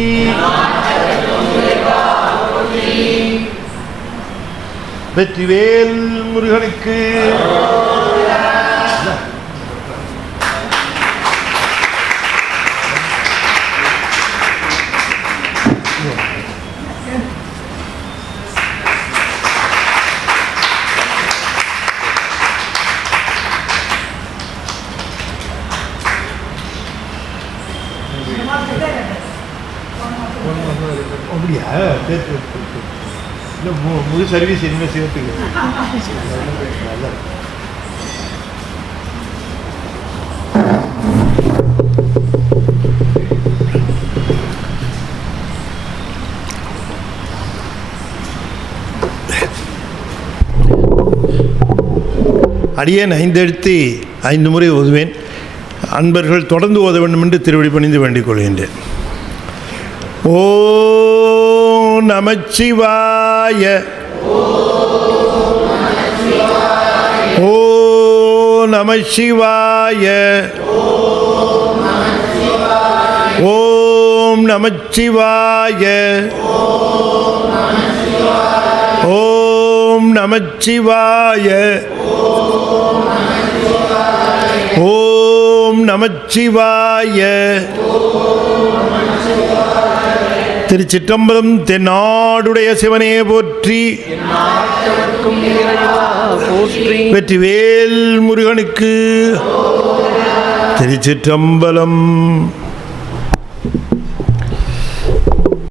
வெற்றிவேல் முருகனுக்கு. அப்படியா? இல்லை, முழு சர்வீஸ் இனிமேல் சேர்த்துக்கு. அடியேன் 5 எழுத்து 5 முறை ஓதுவேன். அன்பர்கள் தொடர்ந்து ஓத வேண்டும் என்று திருவடி பணிந்து வேண்டிக் கொள்கின்றேன். ஓம் நமச்சிவாய, ஓம் நமச்சிவாய, ஓம் நமச்சிவாய, ஓம் நமச்சிவாய, ஓம் நமச்சிவாய. திருச்சிற்றம்பலம். தென்னாடுடைய சிவனே போற்றி, வெற்றிவேல் முருகனுக்கு. திருச்சிற்றம்பலம். வணக்கம்.